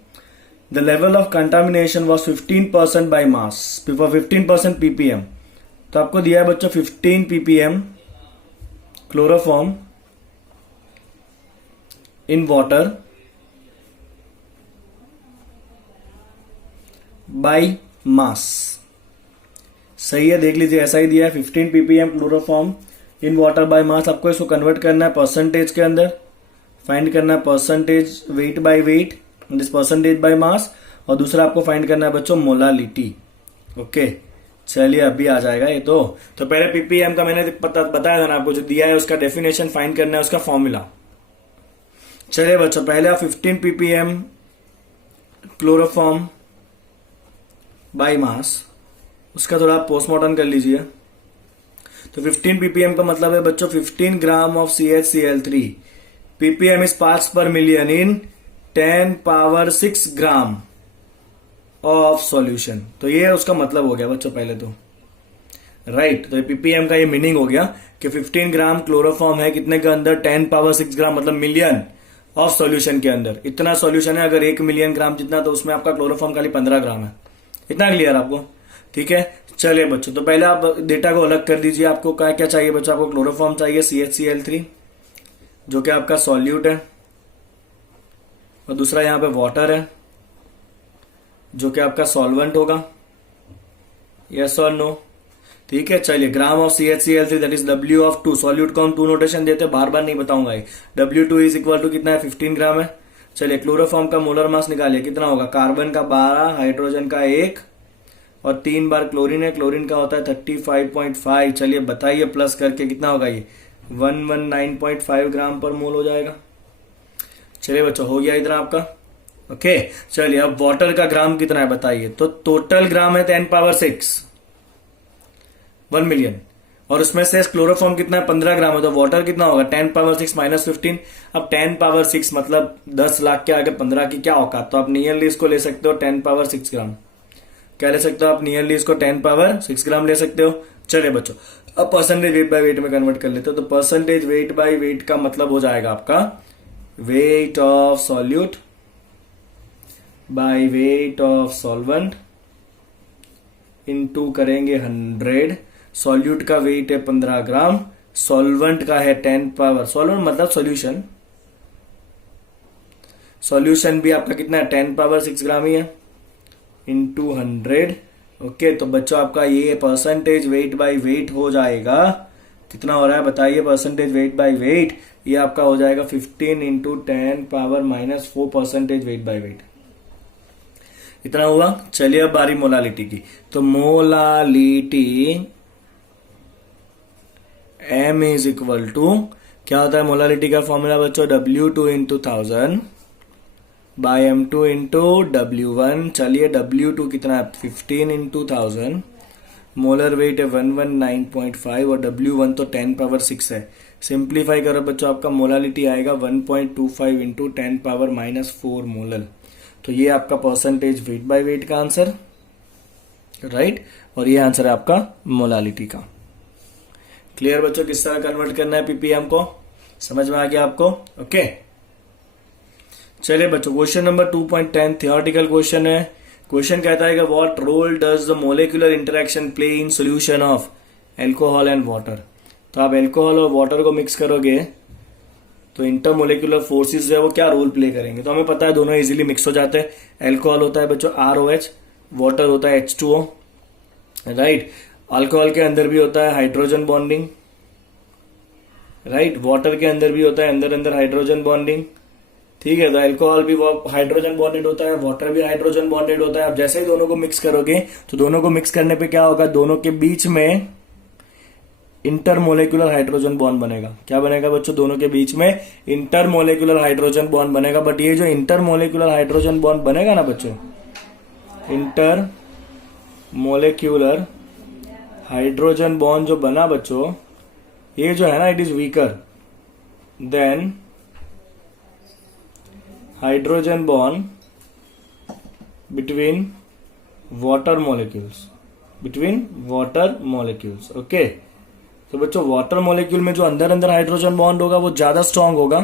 The level of contamination was 15% by mass for 15% ppm. तो आपको दिया है बच्चों 15 ppm chloroform in water by mass. सही है देख लीजिए ऐसा ही दिया है 15 ppm chloroform in water by mass. आपको इसको कन्वर्ट करना है परसेंटेज के अंदर. फाइंड करना है percentage weight by wait this percentage by mass. और दूसरा आपको फाइंड करना है बच्चों मोलालिटी. ओके चलिए अभी आ जाएगा ये. तो पहले पीपीएम का मैंने बताया था ना आपको जो दिया है उसका डेफिनेशन फाइंड करना है उसका फॉर्मूला. चलिए बच्चों पहले आप 15 ppm क्लोरोफॉर्म बाय मास उसका थोड़ा पोस्टमार्टम कर लीजिए. तो 15 ppm का मतलब है बच्चों 15 gram of CHCl3. ppm is parts per million in 10 power 6 gram of solution. तो ये उसका मतलब हो गया बच्चों पहले तो. राइट. तो ppm का ये मीनिंग हो गया कि 15 ग्राम क्लोरोफॉर्म है कितने के अंदर 10 पावर 6 ग्राम मतलब मिलियन ऑफ सॉल्यूशन के अंदर. इतना सॉल्यूशन है अगर 1 मिलियन ग्राम जितना तो उसमें आपका क्लोरोफॉर्म खाली 15 ग्राम है. इतना क्लियर आपको. ठीक है. चलिए बच्चों तो पहले आप डेटा को अलग कर दीजिए. आपको क्या क्या चाहिए बच्चों. आपको क्लोरोफॉर्म चाहिए CHCl3 जो कि आपका सॉल्यूट है और दूसरा यहां पे वाटर है जो कि आपका सॉल्वेंट होगा. यस और नो. ठीक है. चलिए ग्राम of CHCl3 that is W of 2. Solute को हम 2 नोटेशन देते हैं बार बार नहीं बताऊंगा ये. W2 इज इक्वल टू कितना है 15 ग्राम है. चलिए क्लोरोफॉर्म का मोलर मास निकालिए कितना होगा. कार्बन का 12 हाइड्रोजन का 1 और 3 बार क्लोरीन है. क्लोरीन का होता है 35.5. चलिए बताइए प्लस करके कितना होगा ये 119.5 ग्राम पर मोल हो जाएगा. चलिए बच्चों हो गया इधर आपका. ओके. चलिए अब वाटर का ग्राम कितना है बताइए. तो टोटल ग्राम है 10 पावर 6 1 मिलियन और उसमें से क्लोरोफॉर्म कितना है 15 ग्राम है. तो वाटर कितना होगा 10 पावर 6 माइनस 15. अब 10 पावर 6 मतलब 10 लाख के आगे 15 की क्या औकात. तो आप नियरली इसको ले सकते हो 10 पावर 6 ग्राम. क्या ले सकते हो आप नियरली इसको 10 पावर 6 ग्राम ले सकते हो. चलिए बच्चों अब परसेंटेज वेट बाय वेट में कन्वर्ट कर लेते हो. तो परसेंटेज वेट बाय वेट का मतलब हो जाएगा आपका wait of solute by weight of solvent into करेंगे 100। सॉल्यूट का वेट है 15 ग्राम, सॉल्वेंट का है 10 पावर, सॉल्वेंट मतलब सॉल्यूशन, सॉल्यूशन भी आपका कितना है 10 पावर 6 ग्राम ही है, इंटू 100। ओके, तो बच्चों आपका ये परसेंटेज वेट बाय वेट हो जाएगा, कितना हो रहा है बताइए परसेंटेज वेट बाय वेट, ये आपका हो जाएगा 15 into 10 power -4 percentage weight by weight, इतना हुआ। चलिए अब बारी मोलालिटी की, तो molality M is equal to क्या होता है मोलालिटी का फॉर्मूला बच्चों, W2 into 1000 bye M2 into W1। चलिए W2 कितना है 15 इंटू 1000, मोलर वेट है 119.5 और W1 तो 10 पावर 6 है। सिंप्लीफाई करो बच्चों, आपका मोलालिटी आएगा 1.25 इंटू 10 पावर -4 मोलर। तो ये आपका परसेंटेज वेट बाय वेट का आंसर, राइट, और ये आंसर है आपका मोलालिटी का। क्लियर बच्चों, किस तरह कन्वर्ट करना है पीपीएम को, समझ में आ गया आपको? ओके, चलिए बच्चों क्वेश्चन नंबर 2.10 थियोरेटिकल क्वेश्चन है। क्वेश्चन कहता है कि what role does the molecular interaction play in solution of alcohol and water. तो आप एल्कोहल और वाटर को मिक्स करोगे तो इंटरमोलिकुलर फोर्सेस जो है वो क्या रोल प्ले करेंगे, तो हमें पता है दोनों इजीली मिक्स हो जाते हैं। एल्कोहल होता है बच्चों ROH, वाटर होता है H2O, राइट। अल्कोहल के अंदर भी होता है हाइड्रोजन बॉन्डिंग, राइट, वाटर के अंदर भी होता है अंदर अंदर हाइड्रोजन बॉन्डिंग, ठीक है। तो अल्कोहल भी हाइड्रोजन बॉन्डेड होता है, वाटर भी हाइड्रोजन बॉन्डेड होता है। अब जैसे ही दोनों को मिक्स करोगे तो दोनों को मिक्स करने पे क्या होगा, दोनों के बीच में इंटरमोलिकुलर हाइड्रोजन बॉन्ड बनेगा। क्या बनेगा बच्चों, दोनों के बीच में इंटरमोलिकुलर हाइड्रोजन बॉन्ड बनेगा। बट ये जो इंटरमोलिकुलर हाइड्रोजन बॉन्ड बनेगा ना बच्चों, इंटरमोलिकुलर हाइड्रोजन बॉन्ड जो बना बच्चों, ये जो है ना it is weaker then hydrogen bond between water molecules, okay. तो बच्चों वाटर मॉलिक्यूल में जो अंदर अंदर हाइड्रोजन बॉन्ड होगा वो ज्यादा स्ट्रांग होगा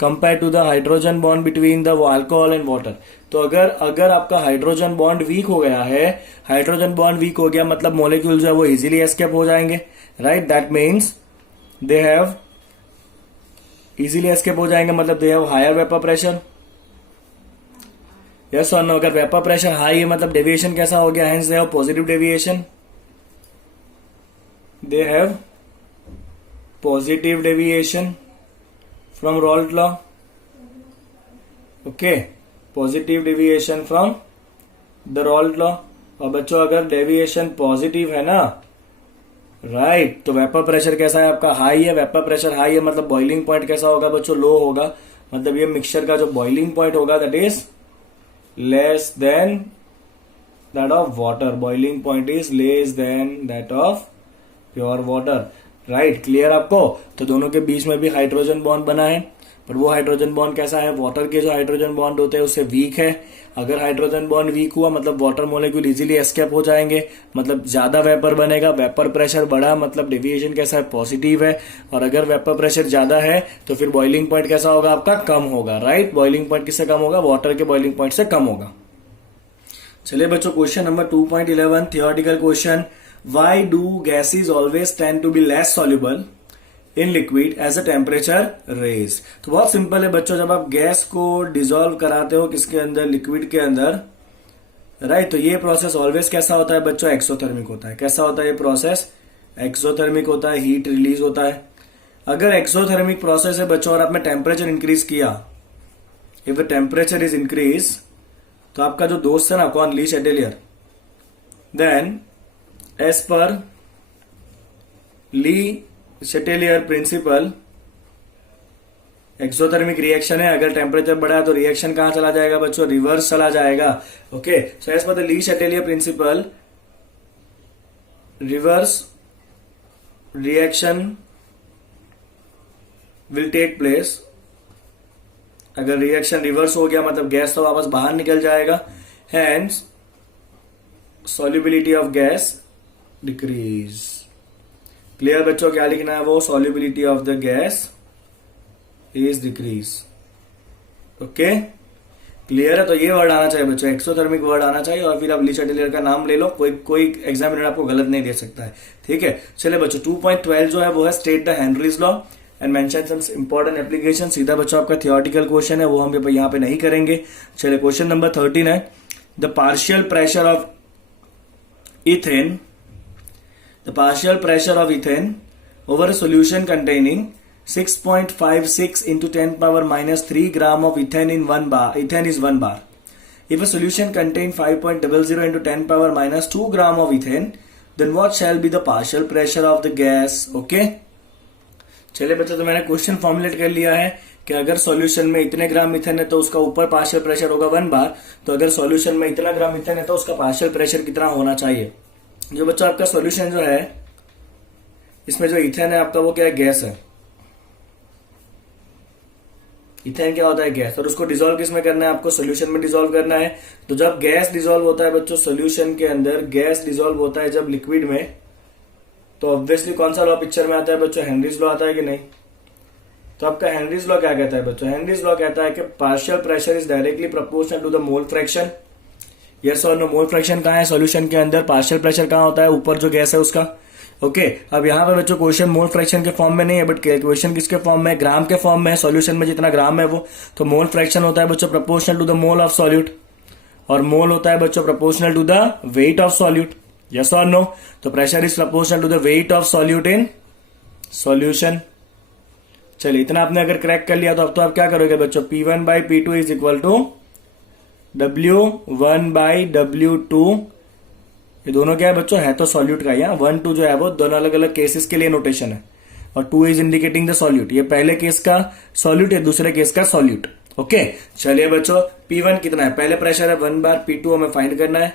compare to the hydrogen bond between the alcohol and water. तो अगर आपका हाइड्रोजन बॉन्ड वीक हो गया है, हाइड्रोजन बॉन्ड वीक हो गया मतलब मॉलिक्यूल जो है वो इजीली एस्केप हो जाएंगे, right. That means they have easily escape हो जाएंगे, मतलब they have higher vapour pressure, yes और नो। अगर वेपर प्रेशर हाई है मतलब डेविएशन कैसा हो गया, hence they have positive deviation, they have positive deviation from Raoult law, okay, positive deviation from the Raoult law। और बच्चों अगर डेविएशन पॉजिटिव है ना, राइट, तो वेपर प्रेशर कैसा है आपका, हाई है। वेपर प्रेशर हाई है मतलब बॉइलिंग पॉइंट कैसा होगा बच्चों, लो होगा। मतलब ये मिक्सचर का जो बॉइलिंग पॉइंट होगा that is less than that of water, boiling point is less than that of pure water, right. Clear आपको? तो दोनों के बीच में भी हाइड्रोजन बॉन्ड बना है, पर वो हाइड्रोजन बॉन्ड कैसा है, वाटर के जो हाइड्रोजन बॉन्ड होते हैं उससे वीक है। अगर हाइड्रोजन बॉन्ड वीक हुआ मतलब वाटर मॉलिक्यूल इजीली एस्केप हो जाएंगे, मतलब ज्यादा वेपर बनेगा। वेपर प्रेशर बढ़ा मतलब डेविएशन कैसा है, पॉजिटिव है। और अगर वेपर प्रेशर ज्यादा है तो फिर बॉइलिंग पॉइंट कैसा होगा आपका, कम होगा, राइट। बॉइलिंग पॉइंट किससे कम होगा, वाटर के बॉइलिंग पॉइंट से कम होगा। चलिए बच्चों question number 2.11 theoretical question, why do gases always tend to be less soluble in liquid as the temperature raise। तो बहुत सिंपल है बच्चों, जब आप गैस को डिसॉल्व कराते हो किसके अंदर, लिक्विड के अंदर, राइट, तो ये प्रोसेस ऑलवेज कैसा होता है बच्चों, एक्सोथर्मिक होता है। कैसा होता है ये प्रोसेस, एक्सोथर्मिक होता है, हीट रिलीज होता है। अगर एक्सोथर्मिक प्रोसेस है बच्चों और आपने टेम्परेचर इंक्रीज किया, if the temperature is increase, तो आपका जो दोस्त है ना, कौन, ली शेटेलियर, देन एज पर ली शेटेलियर प्रिंसिपल एक्सोथर्मिक रिएक्शन है। अगर टेम्परेचर बढ़ा तो रिएक्शन कहां चला जाएगा बच्चों, रिवर्स चला जाएगा, okay. So as per the Le Chatelier principle reverse reaction will take place. अगर रिएक्शन रिवर्स हो गया मतलब गैस तो वापस बाहर निकल जाएगा, hence solubility of gas decrease. Clear बच्चों, क्या लिखना है वो, solubility of the gas is decrease, okay. Clear है? तो ये वर्ड आना चाहिए बच्चों, एक्सोथर्मिक वर्ड आना चाहिए, और फिर आप ली चैटेलियर का नाम ले लो, कोई एग्जामिनर आपको गलत नहीं दे सकता है। ठीक है, चलिए बच्चों 2.12 जो है वो है state the Henry's law and mention some important application. सीधा बच्चों आपका थियोरटिकल क्वेश्चन है, वो हम यहाँ पे नहीं करेंगे। चलिए क्वेश्चन नंबर 13 है, the partial pressure of ethane, the partial pressure of ethane over a solution containing 6.56 into 10 power minus 3 gram of ethane in 1 bar. Ethane is 1 bar. If a solution contains 5.00 into 10 power minus 2 gram of ethane, then what shall be the partial pressure of the gas? Okay? चलिए बच्चों, तो मैंने क्वेश्चन फॉर्मुलेट कर लिया है कि अगर सॉल्यूशन में इतने ग्राम इथेन है तो उसका ऊपर पार्शियल प्रेशर होगा 1 बार, तो अगर सॉल्यूशन में इतना ग्राम इथेन है तो उसका पार्शियल प्रेशर कितना होना चाहिए। जो बच्चों आपका सॉल्यूशन जो है, इसमें जो इथेन है आपका वो क्या है, गैस है। इथेन क्या होता है, गैस, और उसको डिसॉल्व किसमें करना है, आपको सॉल्यूशन में डिसॉल्व करना है। तो जब गैस डिसॉल्व होता है बच्चों सॉल्यूशन के अंदर, गैस डिसॉल्व होता है जब लिक्विड में, तो ऑब्वियसली कौन सा लॉ पिक्चर में आता है बच्चों, हेनरीज लॉ आता है कि नहीं। तो आपका हेनरीज लॉ क्या कहता है बच्चों, हेनरीज लॉ कहता है कि partial pressure is directly proportional to the mole fraction. Yes और नो, मोल फ्रैक्शन कहाँ है सॉल्यूशन के अंदर, पार्शियल प्रेशर कहाँ होता है, ऊपर जो गैस है उसका। ओके, अब यहाँ पे बच्चों क्वेश्चन मोल फ्रैक्शन के फॉर्म में नहीं है, बट क्वेश्चन किसके फॉर्म में, ग्राम के फॉर्म में है। सॉल्यूशन में जितना ग्राम है वो, तो मोल फ्रैक्शन होता है बच्चों proportional to the mole of solute, और मोल होता है बच्चों proportional to the weight of solute. Yes और नो, तो pressure is proportional to the weight of solute in solution. चलिए इतना आपने अगर क्रैक कर लिया तो अब तो आप क्या करोगे बच्चों, P1 by P2 is equal to W1 by W2। ये दोनों क्या है बच्चों, है तो सॉल्यूट का, यहाँ 1 2 जो है वो दोनों अलग अलग केसेस के लिए नोटेशन है, और 2 इज इंडिकेटिंग द सॉल्यूट। ये पहले केस का सॉल्यूट है, दूसरे केस का सॉल्यूट। ओके, चलिए बच्चों P1 कितना है, पहले प्रेशर है 1 बार, P2 हमें फाइंड करना है।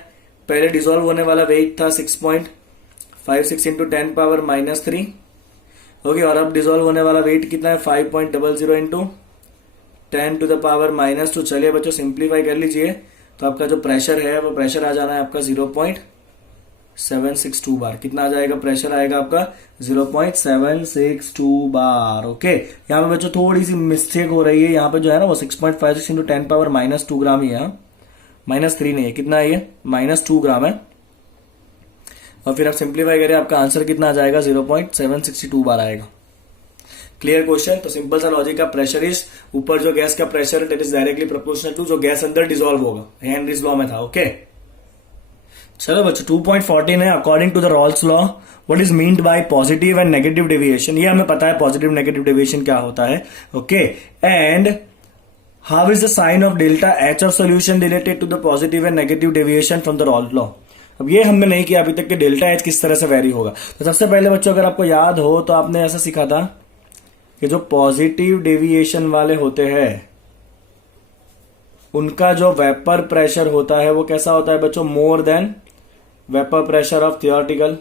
पहले डिसॉल्व होने वाला वेट था 6.56 इंटू 10 पावर माइनस 3। ओके, और अब डिसॉल्व होने वाला वेट कितना है, 5.00 into 10 to the power minus 2। चलिए बच्चों सिंप्लीफाई कर लीजिए, तो आपका जो प्रेशर है वो प्रेशर आ जाना है आपका 0.762 बार। कितना आ जाएगा, प्रेशर आएगा आपका 0.762 बार। ओके, यहाँ पे बच्चों थोड़ी सी मिस्टेक हो रही है, यहाँ पे जो है ना वो 6.56 इंटू 10 पावर माइनस 2 ग्राम ही है, माइनस 3 नहीं है। कितना है ये, माइनस 2 ग्राम है, और फिर आप सिंप्लीफाई करें, आपका आंसर कितना आ जाएगा, 0.762 बार आएगा। Clear question. तो सिंपल सा लॉजिक का, प्रेशर इज, ऊपर जो गैस का प्रेशर है that is directly proportional to जो गैस अंदर डिसॉल्व होगा, हेनरीज लॉ में था। ओके, चलो बच्चों 2.14 है, according to the Raoult's law what is meant by positive and negative deviation. ये हमें पता है पॉजिटिव नेगेटिव डेविएशन क्या होता है। Okay, and how is the sign of delta H of solution related to the positive and negative deviation from the Raoult's law. अब ये हमने नहीं किया अभी तक कि डेल्टा एच किस तरह से वेरी होगा। तो सबसे पहले बच्चों अगर आपको याद हो तो आपने ऐसा सीखा था कि जो पॉजिटिव डेविएशन वाले होते हैं उनका जो वेपर प्रेशर होता है वो कैसा होता है बच्चों, more than vapour pressure of theoretical.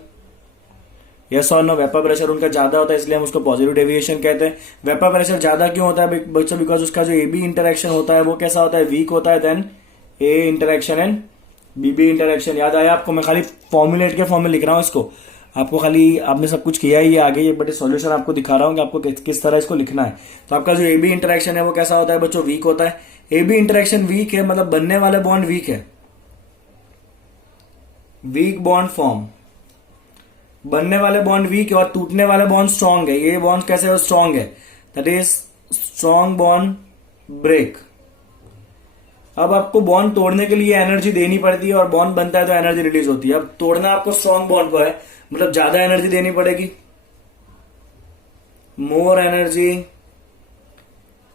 Yes और नो, वेपर प्रेशर उनका ज्यादा होता है इसलिए हम उसको पॉजिटिव डेविएशन कहते हैं। वेपर प्रेशर ज्यादा क्यों होता है बच्चों, बिकॉज उसका जो AB इंटरेक्शन होता है वो कैसा होता है, वीक होता है then A interaction and BB interaction. याद आया आपको, मैं खाली फॉर्मुलेट के फॉर्म में लिख रहा हूं इसको, आपको खाली आपने सब कुछ किया ही है आगे, ये बट सॉल्यूशन आपको दिखा रहा हूं कि आपको किस तरह इसको लिखना है। तो आपका जो AB इंटरेक्शन है वो कैसा होता है बच्चों, वीक होता है। AB इंटरेक्शन वीक है मतलब बनने वाले बॉन्ड वीक है, वीक बॉन्ड फॉर्म, बनने वाले बॉन्ड वीक है और टूटने वाले बॉन्ड स्ट्रांग है। ये बॉन्ड कैसे है, स्ट्रांग है, that is strong bond break. अब आपको बॉन्ड तोड़ने के लिए एनर्जी देनी पड़ती है और बॉन्ड बनता है तो एनर्जी रिलीज होती है। अब तोड़ना आपको स्ट्रांग बॉन्ड को है, मतलब ज्यादा एनर्जी देनी पड़ेगी, more energy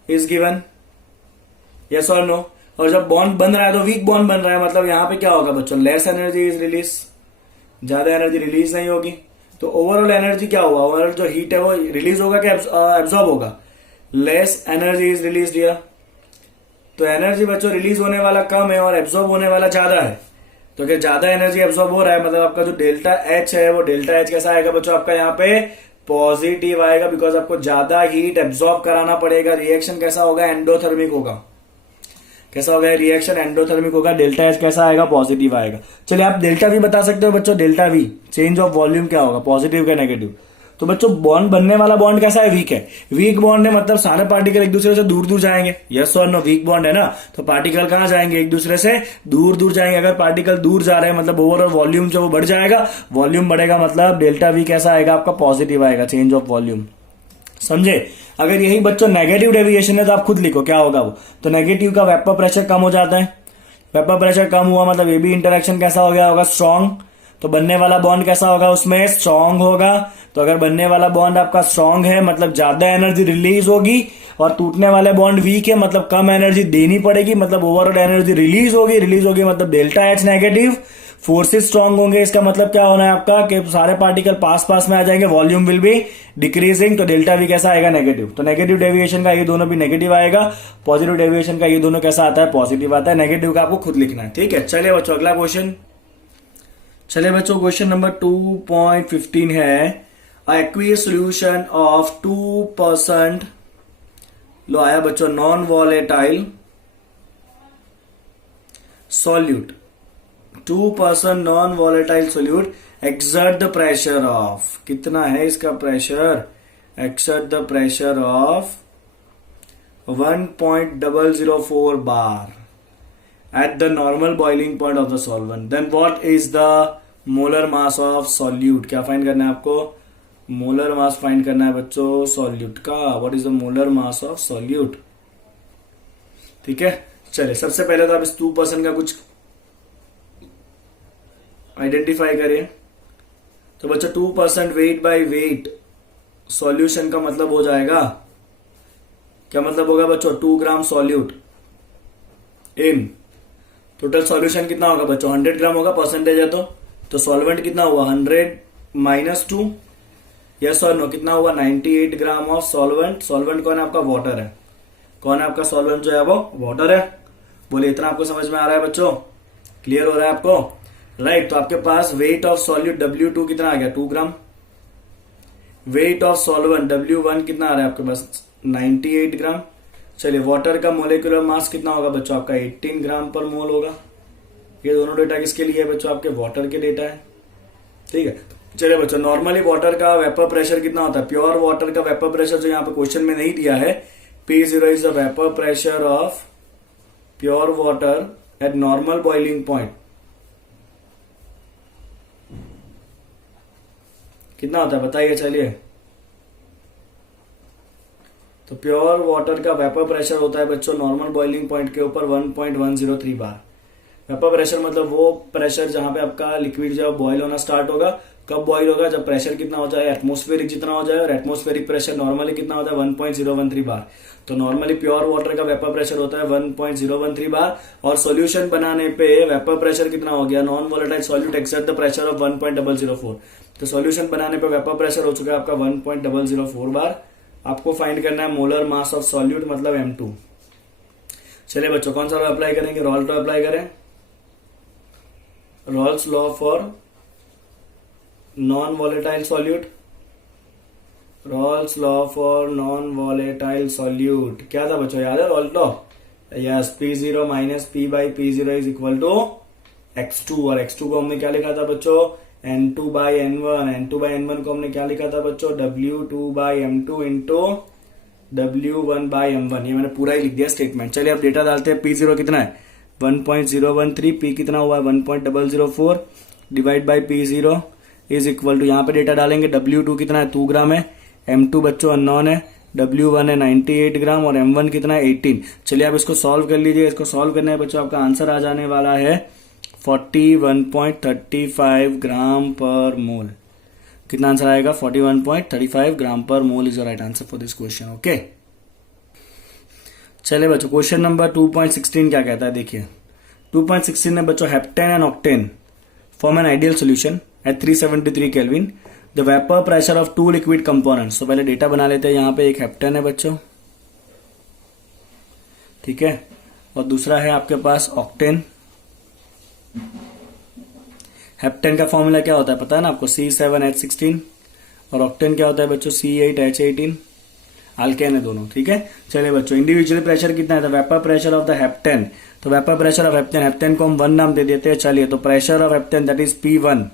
is given. Yes और नो। और जब बॉन्ड बन रहा है तो वीक बॉन्ड बन रहा है, मतलब यहां पे क्या होगा बच्चों, लेस एनर्जी इज रिलीज, ज्यादा एनर्जी रिलीज नहीं होगी। तो ओवरऑल एनर्जी क्या हुआ, ओवरऑल जो हीट है वो रिलीज होगा कि एब्जॉर्ब होगा, लेस एनर्जी इज रिलीज दिया। तो एनर्जी बच्चों रिलीज होने वाला कम है और एब्जॉर्ब होने वाला ज्यादा है। तो अगर ज्यादा एनर्जी एब्जॉर्ब हो रहा है मतलब आपका जो डेल्टा एच है वो डेल्टा एच कैसा आएगा बच्चों, आपका यहाँ पे पॉजिटिव आएगा, बिकॉज आपको ज्यादा हीट एब्जॉर्ब कराना पड़ेगा। रिएक्शन कैसा होगा, एंडोथर्मिक होगा। कैसा होगा रिएक्शन, एंडोथर्मिक होगा। डेल्टा एच कैसा आएगा, पॉजिटिव आएगा। चलिए आप डेल्टा वी बता सकते हो बच्चों, delta we change of volume क्या होगा, पॉजिटिव का नेगेटिव। तो बच्चों बॉन्ड बनने वाला बॉन्ड कैसा है, वीक है। वीक बॉन्ड है मतलब सारे पार्टिकल एक दूसरे से दूर दूर जाएंगे, यस और नो, वीक बॉन्ड है ना, तो पार्टिकल कहां जाएंगे, एक दूसरे से दूर दूर जाएंगे। अगर पार्टिकल दूर जा रहे हैं मतलब ओवरऑल वॉल्यूम जो वो बढ़ जाएगा, वॉल्यूम बढ़ेगा मतलब डेल्टा वी कैसा आएगा आपका, पॉजिटिव आएगा, चेंज ऑफ वॉल्यूम, समझे। अगर यही बच्चों नेगेटिव डेविएशन है तो आप खुद लिखो क्या होगा वो, तो नेगेटिव का वेपर प्रेशर कम हो जाता है, वेपर प्रेशर कम हुआ मतलब ये भी इंटरेक्शन कैसा हो गया होगा, स्ट्रांग, तो बनने वाला बॉन्ड कैसा होगा उसमें, स्ट्रांग होगा। तो अगर बनने वाला बॉन्ड आपका स्ट्रांग है मतलब ज्यादा एनर्जी रिलीज होगी, और टूटने वाले बॉन्ड वीक है मतलब कम एनर्जी देनी पड़ेगी, मतलब ओवरऑल एनर्जी रिलीज होगी मतलब delta H negative. Forces strong होंगे, इसका मतलब क्या होना है आपका कि सारे पार्टिकल पास पास में आ जाएंगे, वॉल्यूम विल बी डिक्रीजिंग, तो डेल्टा वी कैसा आएगा, नेगेटिव। तो नेगेटिव डेविएशन का ये दोनों भी नेगेटिव आएगा, पॉजिटिव डेविएशन का ये दोनों कैसा आता है, पॉजिटिव आता है। नेगेटिव का आपको खुद लिखना है, ठीक है। चलिए बच्चों अगला क्वेश्चन, चलिए बच्चों क्वेश्चन नंबर 2.15 है, एक्वियस सोल्यूशन ऑफ 2% लो आया बच्चों non volatile solute, 2% non volatile solute exert the pressure of, कितना है इसका pressure, exert the pressure of 1.004 bar at the normal boiling point of the solvent, then what is the molar mass of solute, क्या फाइंड करना है आपको, मोलर मास फाइंड करना है बच्चों सॉल्यूट का, what is the molar mass of solute, ठीक है। चलिए सबसे पहले तो आप इस 2% का कुछ आइडेंटिफाई करिए। तो बच्चों 2% वेट बाय वेट सॉल्यूशन का मतलब हो जाएगा, क्या मतलब होगा बच्चों, 2 ग्राम सॉल्यूट इन टोटल सॉल्यूशन कितना होगा बच्चों, 100 ग्राम होगा, परसेंटेज है तो सॉल्वेंट कितना हुआ 100 - 2, यस और नो, कितना हुआ 98 ग्राम ऑफ सॉल्वेंट। सॉल्वेंट कौन है आपका, वाटर है, कौन है आपका सॉल्वेंट जो है वो वाटर है। बोलिए इतना आपको समझ में आ रहा है बच्चों, क्लियर हो रहा है आपको, राइट। तो आपके पास वेट ऑफ सॉल्यूट W2 कितना आ गया 2 ग्राम, वेट ऑफ सॉल्वेंट W1 कितना आ रहा है आपके पास 98 ग्राम। चलिए वाटर का मोलिकुलर मास कितना होगा बच्चों आपका 18 ग्राम पर मोल होगा। ये दोनों डेटा किसके लिए है बच्चों, आपके वाटर के डेटा है, ठीक है। चलिए बच्चों नॉर्मली वाटर का वेपर प्रेशर कितना होता है, प्योर वाटर का वेपर प्रेशर जो यहाँ पे क्वेश्चन में नहीं दिया है, P0 is the vapour pressure of pure water at normal boiling point, कितना होता है बताइए। चलिए तो प्योर वाटर का वेपर प्रेशर होता है बच्चों नॉर्मल बॉइलिंग पॉइंट के ऊपर 1.103 बार। वेपर प्रेशर मतलब वो प्रेशर जहां पे आपका लिक्विड जो बॉयल होना स्टार्ट होगा, कब बॉयल होगा, जब प्रेशर कितना हो जाए, एटमोस्फेरिक जितना हो जाए, और एटमोस्फेरिक प्रेशर नॉर्मली कितना होता है 1.013 बार। तो नॉर्मली प्योर वाटर का वेपर प्रेशर होता है 1.013 बार, और सॉल्यूशन बनाने पे वेपर प्रेशर कितना हो गया, non volatile solute exert the pressure of 1.004, तो सॉल्यूशन बनाने पे वेपर प्रेशर हो चुका है आपका 1.004 बार। आपको फाइंड करना है मोलर मास ऑफ सॉल्यूट मतलब M2। चलिए बच्चों कौन सा अप्लाई करेंगे, रॉल्स लॉ अप्लाई करें, Raoult's law for non volatile solute, Raoult's law for non volatile solute क्या था बच्चों, याद है Raoult's law, yes, P0 - P/P0 is equal to X2, और X2 को हमने क्या लिखा था बच्चों N2/N1, N2/N1 को हमने क्या लिखा था बच्चों W2/M2 इंटू W1/M1, ये मैंने पूरा ही लिख दिया स्टेटमेंट। चलिए अब डेटा डालते हैं, P0 कितना है 1.013, P कितना हुआ है 1.004 divide by P0 is equal to, यहाँ पे डेटा डालेंगे W2 कितना है 2 ग्राम है, M2 बच्चों अननोन है, W1 है 98 ग्राम और M1 कितना है 18। चलिए आप इसको सॉल्व कर लीजिए, इसको सॉल्व करने में बच्चों आपका आंसर आ जाने वाला है 41.35 ग्राम पर मोल। कितना आंसर आएगा 41.35 ग्राम पर mole is the right answer for this question, okay. चलिए बच्चों क्वेश्चन नंबर 2.16 क्या कहता है, देखिए 2.16 में बच्चों heptane and octane form an ideal solution at 373 kelvin, the vapour pressure of 2 liquid components. तो पहले डेटा बना लेते हैं, यहाँ पे एक हेप्टेन है बच्चों, ठीक है, और दूसरा है आपके पास ऑक्टेन। हेप्टेन का फॉर्मूला क्या होता है पता है ना आपको, C7H16, और ऑक्टेन क्या होता है बच्चों C8H18, अल्केन है दोनों, ठीक है। चलिए बच्चों इंडिविजुअल प्रेशर कितना है, vapour pressure of the heptane, तो वेपर प्रेशर ऑफ हेप्टेन को हम 1 नाम दे देते हैं। चलिए तो pressure of heptane that is P1,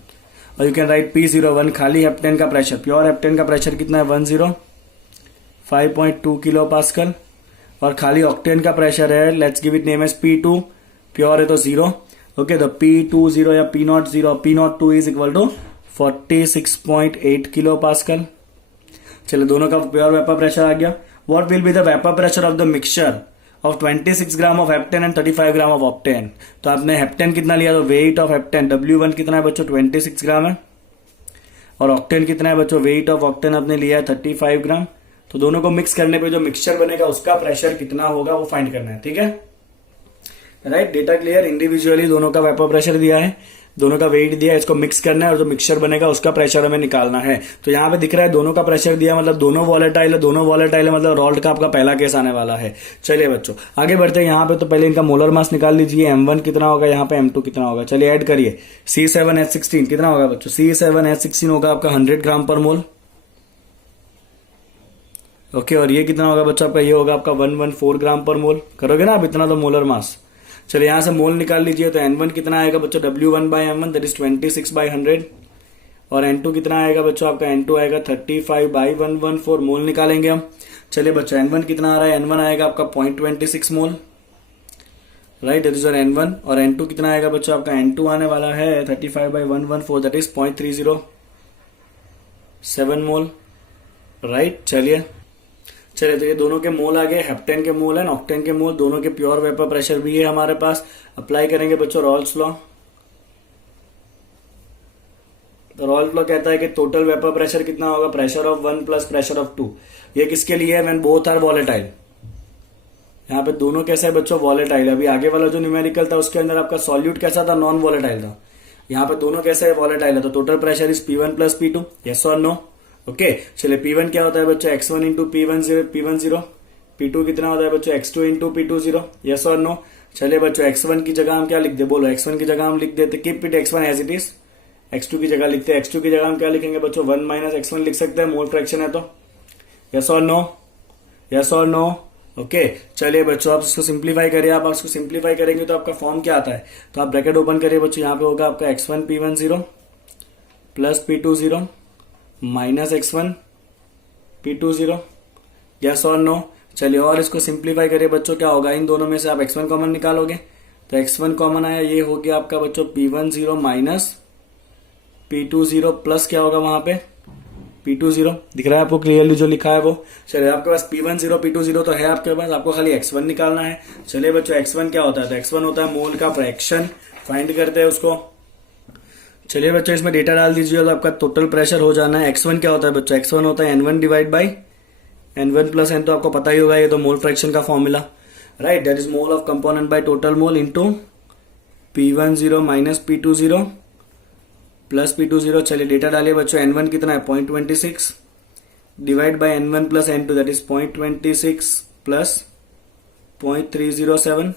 और यू कैन राइट P01 खाली हेप्टेन का प्रेशर, प्योर हेप्टेन का प्रेशर कितना है 105.2 किलो पास्कल, और खाली ऑक्टेन का प्रेशर है let's give it name as P2, pure है तो 0, ओके द P20 या P02 P02 is equal to 46.8 kilo pascal. चलो दोनों का प्योर वेपर प्रेशर आ गया। What will be the vapour pressure of the mixture of 26 gram of heptane and 35 gram of octane. तो आपने हेप्टेन कितना लिया, तो वेट ऑफ हेप्टेन W1 कितना है बच्चों 26 ग्राम है, और ऑक्टेन कितना है बच्चों, वेट ऑफ ऑक्टेन आपने लिया है 35 ग्राम। तो दोनों को मिक्स करने पे जो मिक्सचर बनेगा उसका प्रेशर कितना होगा वो फाइंड करना है, ठीक है राइट। डेटा क्लियर, इंडिविजुअली दोनों का वेपर प्रेशर दिया है, दोनों का वेट दिया है, इसको मिक्स करना है और जो मिक्सचर बनेगा उसका प्रेशर हमें निकालना है। तो यहाँ पे दिख रहा है दोनों का प्रेशर दिया, मतलब दोनों वॉलेटाइल है, दोनों वॉलेटाइल है, मतलब रॉल्ट का आपका पहला केस आने वाला है। चलिए बच्चों आगे बढ़ते हैं। यहाँ पे तो पहले इनका मोलर मास निकाल लीजिए, M1 कितना होगा, यहाँ पे M2 कितना होगा। चलिए ऐड करिए, C7H16 कितना होगा बच्चों, C7H16 होगा आपका 100 ग्राम पर मोल, ओके। और ये कितना होगा बच्चों आपका, ये होगा आपका 114 ग्राम पर मोल। करोगे ना आप इतना तो मोलर मास। चलिए यहां से मोल निकाल लीजिए, तो N1 कितना आएगा बच्चों W1/M1 दैट इज 26/100, और N2 कितना आएगा बच्चों आपका, N2 आएगा 35/114, मोल निकालेंगे हम। चलिए बच्चों N1 कितना आ रहा है, N1 आएगा आपका 0.26 mole, right that is your N1, और N2 कितना आएगा बच्चों आपका, N2 आने वाला है 35/114 दैट इज 0.307 मोल, राइट। चलिए तो ये दोनों के मोल आ गए, हेप्टेन के मोल है, ऑक्टेन के मोल, दोनों के प्योर वेपर प्रेशर भी है हमारे पास। अप्लाई करेंगे बच्चों रॉल्स लॉ। तो रॉल्स लॉ कहता है कि टोटल वेपर प्रेशर कितना होगा, pressure of 1 plus pressure of 2। ये किसके लिए है, व्हेन बोथ आर वॉलेटाइल। यहाँ पे दोनों कैसे है बच्चों, वॉलेटाइल। अभी आगे वाला जो न्यूमेरिकल था उसके अंदर आपका सॉल्यूट कैसा था, नॉन वॉलेटाइल था। यहाँ पे दोनों कैसे है, वॉलेटाइल है। तो total pressure is P1 plus P2, yes और नो, ओके। चलिए P1 क्या होता है बच्चों, X1 इंटू P10, P2 कितना होता है बच्चों, X2 इंटू P20, यस और नो। चलिए बच्चों X1 की जगह हम क्या लिख दे, बोलो। X1 की जगह हम लिख देते, keep it X1 as it is. X2 की जगह लिखते हैं, X2 की जगह हम क्या लिखेंगे बच्चों, 1 माइनस X1 लिख सकते हैं, मोल फ्रैक्शन है तो, यस और नो, यस और नो, ओके। चलिए बच्चों आप इसको सिंप्लीफाई करिए, आप इसको सिंप्लीफाई करेंगे तो आपका फॉर्म क्या आता है, तो आप ब्रैकेट ओपन करिए बच्चों, यहाँ पे होगा आपका X1 P10 plus P20 minus X1 P20, yes और नो। चलिए और इसको सिंप्लीफाई करिए बच्चों, क्या होगा, इन दोनों में से आप X1 कॉमन निकालोगे, तो X1 कॉमन आया, ये हो गया आपका बच्चों P10 माइनस P20 प्लस क्या होगा वहां पे P20, दिख रहा है आपको क्लियरली जो लिखा है वो। चलिए आपके पास P10 P20 तो है आपके पास, आपको खाली X1 निकालना है। चलिए बच्चों X1 क्या होता है, तो X1 होता है मोल का फ्रैक्शन, फाइंड करते हैं उसको। चलिए बच्चों इसमें डेटा डाल दीजिए, तो आपका टोटल प्रेशर हो जाना है। X1 क्या होता है बच्चों, X1 होता है N1 divide by N1 plus N, तो आपको पता ही होगा, ये तो मोल फ्रैक्शन का formula, right. That is mole of component by total mole into P10 minus P20 plus P20। चलिए डेटा डालिए बच्चों, N1 कितना है 0.26 divide by N1 plus N2 that is 0.26 plus 0.307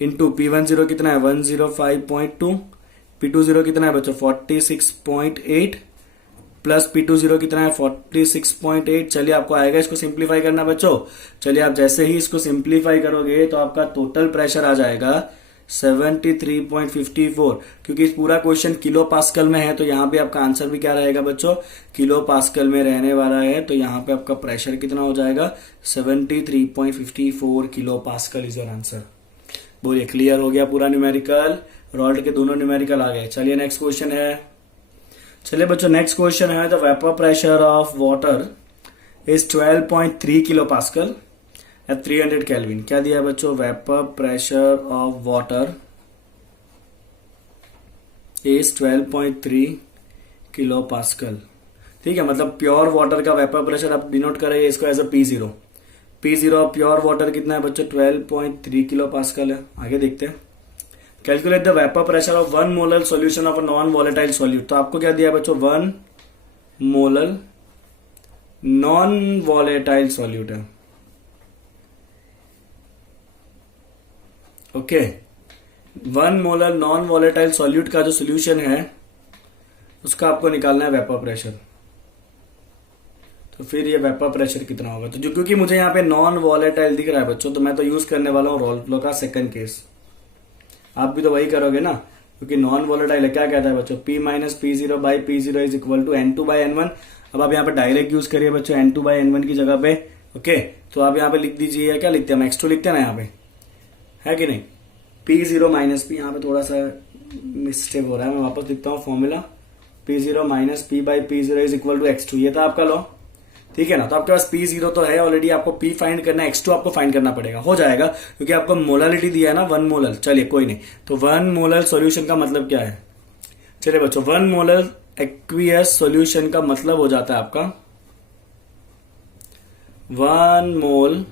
into P10 कितना है 105.2, P20 कितना है बच्चों 46.8 प्लस P20 कितना है 46.8। चलिए आपको आएगा इसको सिंप्लीफाई करना बच्चों। चलिए आप जैसे ही इसको सिंप्लीफाई करोगे तो आपका टोटल प्रेशर आ जाएगा 73.54, क्योंकि इस पूरा क्वेश्चन किलो पास्कल में है, तो यहाँ पे आपका आंसर भी क्या रहेगा बच्चों, किलो पास्कल में रहने वाला है। तो यहाँ पे आपका प्रेशर कितना हो जाएगा 73.54 kilo pascal is your answer. बोलिए क्लियर हो गया पूरा न्यूमेरिकल, रॉल्ट के दोनों न्यूमेरिकल आ गए। चलिए नेक्स्ट क्वेश्चन है, चलिए बच्चों नेक्स्ट क्वेश्चन है, the vapour pressure of water is 12.3 kilo pascal at 300 kelvin. क्या दिया है बच्चों, vapour pressure of water is 12.3 kilo pascal, ठीक है। मतलब प्योर वाटर का वेपर प्रेशर आप डिनोट करेंगे इसको as a P0। P0 pure water कितना है बच्चों 12.3 किलो पास्कल है। आगे देखते हैं, calculate the vapour pressure of 1 molar solution of a non volatile solute. तो आपको क्या दिया बच्चों, 1 मोलर नॉन वॉलेटाइल सॉल्यूट है, okay. 1 molar non volatile solute का जो सोल्यूशन है उसका आपको निकालना है वेपर प्रेशर। तो फिर ये वेपर प्रेशर कितना होगा, तो जो क्योंकि मुझे यहाँ पे नॉन वॉलेटाइल दिख रहा है बच्चों, तो मैं तो यूज करने वाला हूँ रॉल्ट लॉ का सेकंड केस। आप भी तो वही करोगे ना, क्योंकि नॉन वॉलेटाइल है। क्या कहता है बच्चों, P minus P0 by P0 is equal to N2 by N1। अब आप यहाँ पे डायरेक्ट यूज करिए बच्चों N2 बाई N1 की जगह पे। ओके, तो आप यहाँ पे लिख दीजिए, क्या लिखते हैं हम, X2 लिखते हैं ना यहाँ पे, है कि नहीं। P0 माइनस P, यहाँ पे थोड़ा सा मिस्टेक हो रहा है, मैं वापस लिखता हूँ formula, P0 minus P by P0 is equal to X2, ये था आपका लॉ, ठीक है ना। तो आपके पास P0 तो है ऑलरेडी, आपको P फाइंड करना है, X2 आपको फाइंड करना पड़ेगा, हो जाएगा क्योंकि आपको मोलालिटी दिया है ना 1 मोलर। चलिए कोई नहीं, तो 1 मोलर सॉल्यूशन का मतलब क्या है, चलिए बच्चों 1 मोलर एक्वियस सॉल्यूशन का मतलब हो जाता है आपका 1 मोल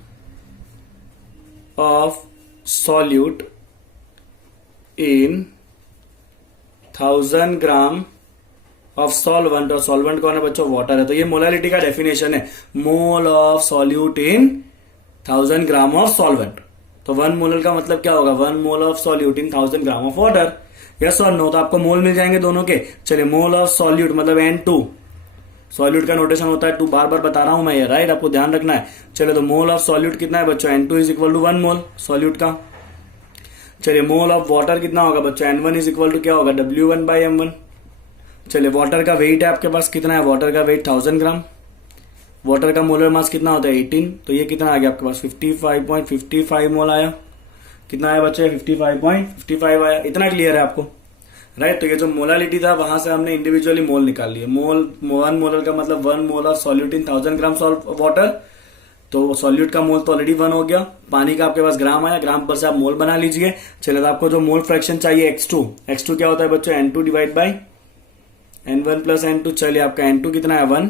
of solute in 1000 gram of solvent, और सॉल्वेंट कौन है बच्चों, वाटर है। तो ये मोलालिटी का डेफिनेशन है, मोल of solute in 1000 gram of solvent. तो 1 मोलर का मतलब क्या होगा, 1 मोल of solute in 1000 gram of water. Yes और नो, तो आपको मोल मिल जाएंगे दोनों के। चलिए मोल ऑफ सॉल्यूट मतलब N2, सॉल्यूट का नोटेशन होता है 2, बार बार बता रहा हूं मैं ये, राइट, आपको ध्यान रखना है। चलिए तो मोल ऑफ सॉल्यूट कितना है बच्चों, N2 is equal to 1 mole solute का। चलिए मोल ऑफ वाटर कितना होगा बच्चों, N1 इज इक्वल टू क्या होगा, W1 बाई M1। चलिए वाटर का वेट है आपके पास, कितना है वाटर का वेट, 1000 ग्राम। वाटर का मोलर मास कितना होता है 18, तो ये कितना आ गया आपके पास 55.55 मोल आया। कितना आया बच्चे, 55.55 आया। इतना क्लियर है आपको, राइट। तो ये जो मोलालिटी था वहां से हमने इंडिविजुअली मोल निकाल लिए। मोल 1 मोलर का मतलब 1 मोल of solute in 1000 gram water. तो सॉल्यूट का मोल तो ऑलरेडी 1 हो गया, पानी का आपके पास ग्राम आया, ग्राम पर से आप मोल बना लीजिए। चलिए तो आपको जो मोल फ्रैक्शन चाहिए X2 क्या होता है बच्चों, N2 divide by N1 plus N2। चलिए आपका N2 कितना है 1,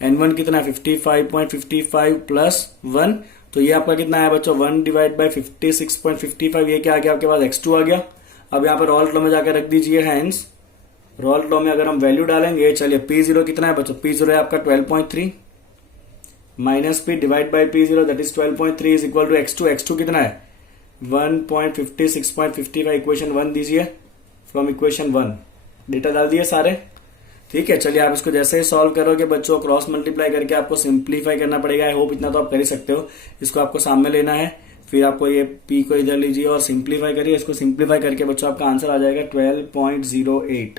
N1 कितना है 55.55 प्लस 1, तो ये आपका कितना है बच्चों 1 डिवाइड बाई 56.55, ये क्या आ गया आपके पास X2 आ गया। अब यहाँ पे रॉल्ट लॉ में जाकर रख दीजिए हैंस, रॉल्ट लॉ में अगर हम वैल्यू डालेंगे, चलिए P0 कितना है बच्चों, P0 है आपका 12.3 minus P divide by P0 that is 12.3 is equal to X2 कितना है 1.56.55, इक्वेशन 1 दीजिए फ्रॉम इक्वेशन 1, डेटा डाल दिए सारे, ठीक है। चलिए आप इसको जैसे ही सॉल्व करोगे बच्चों, क्रॉस मल्टीप्लाई करके आपको सिंप्लीफाई करना पड़ेगा। आई होप इतना तो आप कर ही सकते हो। इसको आपको सामने लेना है, फिर आपको ये P को इधर लीजिए और सिंप्लीफाई करिए। इसको सिंप्लीफाई करके बच्चों आपका आंसर आ जाएगा 12.08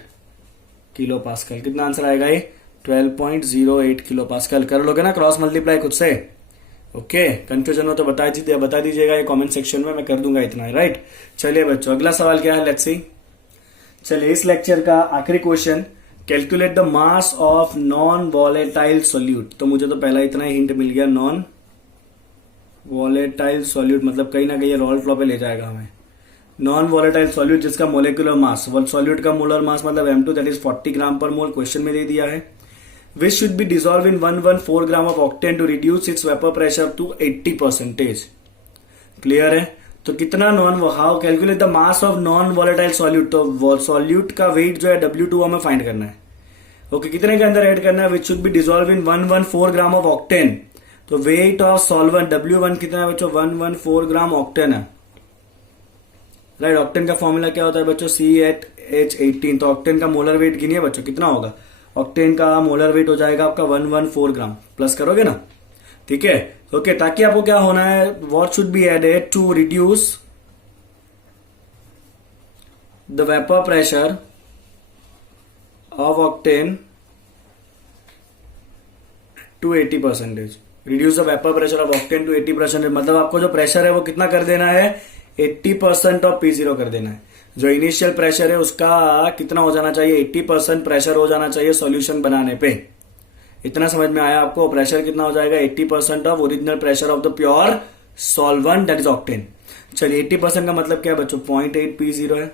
किलो पास्कल। कितना आंसर आएगा ये 12.08 किलो पास्कल। कर लोगे ना क्रॉस मल्टीप्लाई खुद से, ओके। कंफ्यूजन हो तो बता दीजिएगा ये कमेंट सेक्शन में, मैं कर दूंगा इतना, राइट। चलिए बच्चों अगला सवाल क्या है, लेट्स सी। चलिए इस लेक्चर का आखिरी question, calculate the mass of non volatile solute. तो मुझे तो पहला इतना ही हिंट मिल गया, नॉन वॉलेटाइल सॉल्यूट मतलब कहीं ना कहीं रॉल्ट लॉ पे ले जाएगा हमें। नॉन वॉलेटाइल सॉल्यूट जिसका मोलिकुलर मास, सॉल्यूट का मोलर मास मतलब M2 दैट इज 40 ग्राम पर मोल, क्वेश्चन में दे दिया है। Which should be dissolve in 114 gram of octane to reduce its vapour pressure to 80%। Clear है। तो कितना how calculate the mass of non volatile solute, तो सॉल्यूट का वेट जो है W2 हमें फाइंड करना है, ओके। कितने के अंदर ऐड करना है, which should be dissolve in 114 gram of octane. तो वेट ऑफ सॉल्वेंट W1 कितना है बच्चों, 114 ग्राम ऑक्टेन है, राइट। ऑक्टेन का फॉर्मूला क्या होता है बच्चों, C8H18। तो ऑक्टेन का मोलर वेट गिनिए बच्चों कितना होगा, ऑक्टेन का मोलर वेट हो जाएगा आपका 114 ग्राम, प्लस करोगे ना, ठीक है, ओके। ताकि आपको क्या होना है, what should be added to reduce the vapour pressure of octane to 80%। Reduce the vapour pressure of octane to 80%, मतलब आपको जो प्रेशर है वो कितना कर देना है, 80% ऑफ P0 कर देना है। जो इनिशियल प्रेशर है उसका कितना हो जाना चाहिए, 80% प्रेशर हो जाना चाहिए सॉल्यूशन बनाने पे। इतना समझ में आया आपको, प्रेशर कितना हो जाएगा 80% of original pressure of the pure solvent that is octane. चलिए 80% का मतलब क्या है बच्चों, 0.8 P0 है,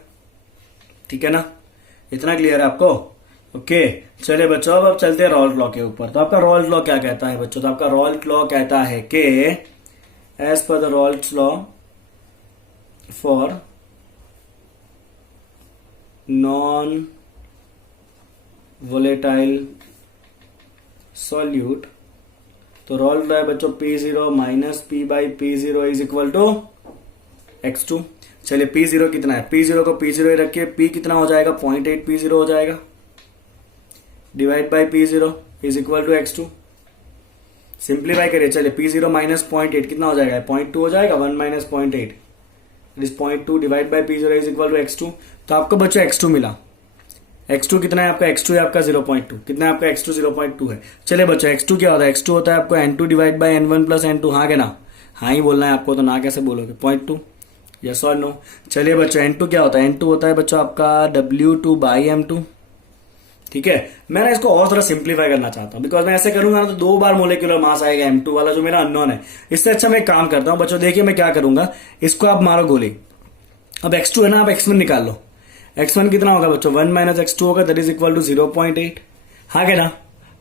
ठीक है ना। इतना क्लियर है आपको, ओके। चलिए बच्चों अब चलते हैं रॉल्ट लॉ के ऊपर। तो आपका रॉल्ट लॉ क्या कहता है बच्चों, तो आपका रॉल्ट लॉ कहता है कि as per the Raoult law for non volatile solute, तो रॉल्ट लॉ है बच्चों P0 minus P by P0 is equal to X2। चलिए P0 कितना है, P0 को P0 ही रखिए, P कितना हो जाएगा 0.8 P0 हो जाएगा, divide by P0 is equal to X2। Simplify करिए, चलिए P0 माइनस 0.8 कितना हो जाएगा, 0.2 हो जाएगा, 1 minus 0.8 it is 0.2 divide by P0 is equal to x2। तो आपको बच्चों x2 मिला। x2 कितना है आपका? x2 है आपका 0.2। कितना है आपका x2? 0.2 है। चलिए बच्चों x2 क्या होता है? x2 होता है आपको n2 divide by n1 plus n2। हाँ के ना? हाँ ही बोलना है आपको, तो ना कैसे बोलोगे? 0.2, यस और नो? चलिए बच्चों n2 क्या होता है? n2 होता है बच्चों आपका W2 बाई M2। ठीक है, मैं ना इसको और थोड़ा सिंप्लीफाई करना चाहता हूं, बिकॉज मैं ऐसे करूंगा ना तो 2 बार मोलिकुलर मास आएगा M2 वाला जो मेरा अननोन है। इससे अच्छा मैं एक काम करता हूं बच्चों, देखिए मैं क्या करूंगा, इसको आप मारो गोली। अब x2 है ना, आप x1 निकाल लो। x1 कितना होगा बच्चों? 1 माइनस x2 होगा, दैट इज इक्वल टू 0.8। हाँ के ना?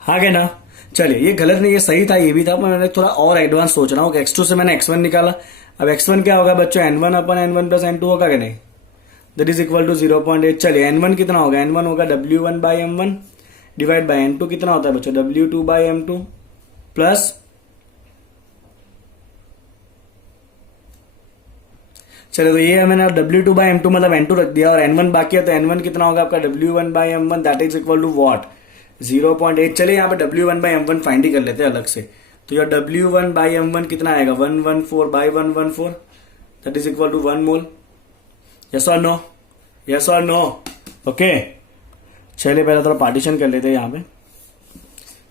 हाँ के ना? चलिए ये गलत नहीं, ये सही था, ये भी था, पर मैंने थोड़ा और एडवांस सोच रहा हूँ कि x2 से मैंने x1 निकाला। अब x1 क्या होगा बच्चों? n1 अपन n1 प्लस n2 होगा कि नहीं? That is equal to 0.8। चलिए n1 कितना होगा? n1 होगा W1 by M1 divide by n2 कितना होता है बच्चों? W2 बाई M2 प्लस, चलो तो ये मैंने W2 बाई M2 मतलब N2 रख दिया, और N1 बाकी है, तो N1 कितना होगा आपका? W1 by M1 that is equal to what? 0.8। चलिए यहाँ पे W1 बाई M1 फाइंड ही कर लेते हैं अलग से। तो यार W1 बाई M1 कितना आएगा? 114 by 114 that is equal to 1 mole. Yes और नो? यस और नो? ओके, चलिए पहले थोड़ा पार्टीशन कर लेते हैं यहाँ पे।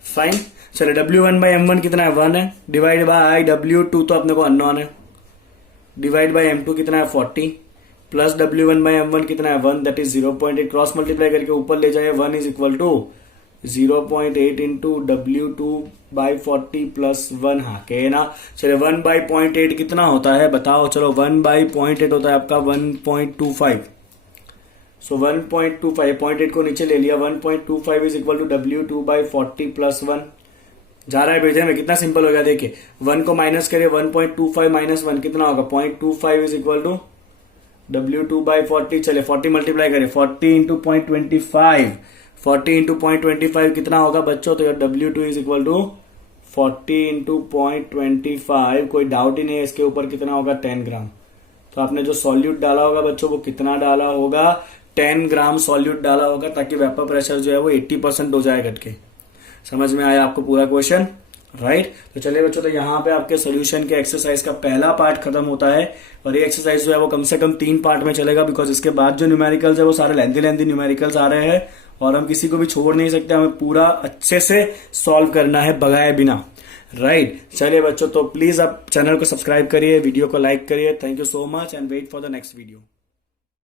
फाइन, चलिए W1 बाई M1 कितना है? 1 है, डिवाइड बाई W2 तो अपने को अननोन है, डिवाइड बाई M2 कितना है? 40 प्लस W1 बाई M1 कितना है? 1 दैट इज 0.8। क्रॉस मल्टीप्लाई करके ऊपर ले जाए, 1 is equal to 0.8 into W2 by 40 plus 1। हाँ के ना? चलिए 1 बाई 0.8 कितना होता है बताओ? चलो 1 बाई 0.8 होता है आपका 1.25। सो 1.25, 0.8 को नीचे ले लिया, 1.25 is equal to W2 by 40 plus 1। जा रहा है भेजने में, कितना सिंपल हो गया देखिए। 1 को माइनस करिए, 1.25 माइनस 1 कितना होगा? 0.25 is equal to W2 by 40। चलिए 40 मल्टीप्लाई करिए, 40 इंटू 0.25, 40 इंटू 0.25 कितना होगा बच्चों? तो यार W2 is equal to 40 into 0.25, कोई डाउट ही नहीं है इसके ऊपर, कितना होगा? 10 ग्राम। तो आपने जो सॉल्यूट डाला होगा बच्चों वो कितना डाला होगा? 10 ग्राम सॉल्यूट डाला होगा, ताकि वेपर प्रेशर जो है वो 80% हो जाए घट के। समझ में आया आपको पूरा क्वेश्चन? राइट। तो चलिए बच्चों, तो यहाँ पे आपके सोल्यूशन के एक्सरसाइज का पहला पार्ट खत्म होता है, और ये एक्सरसाइज जो है वो कम से कम 3 पार्ट में चलेगा, बिकॉज इसके बाद जो न्यूमेरिकल्स है वो सारे लेंथी न्यूमेरिकल्स आ रहे हैं, और हम किसी को भी छोड़ नहीं सकते, हमें पूरा अच्छे से सॉल्व करना है भगाए बिना। राइट। चलिए बच्चों, तो प्लीज आप चैनल को सब्सक्राइब करिए, वीडियो को लाइक करिए। Thank you so much and wait for the next video.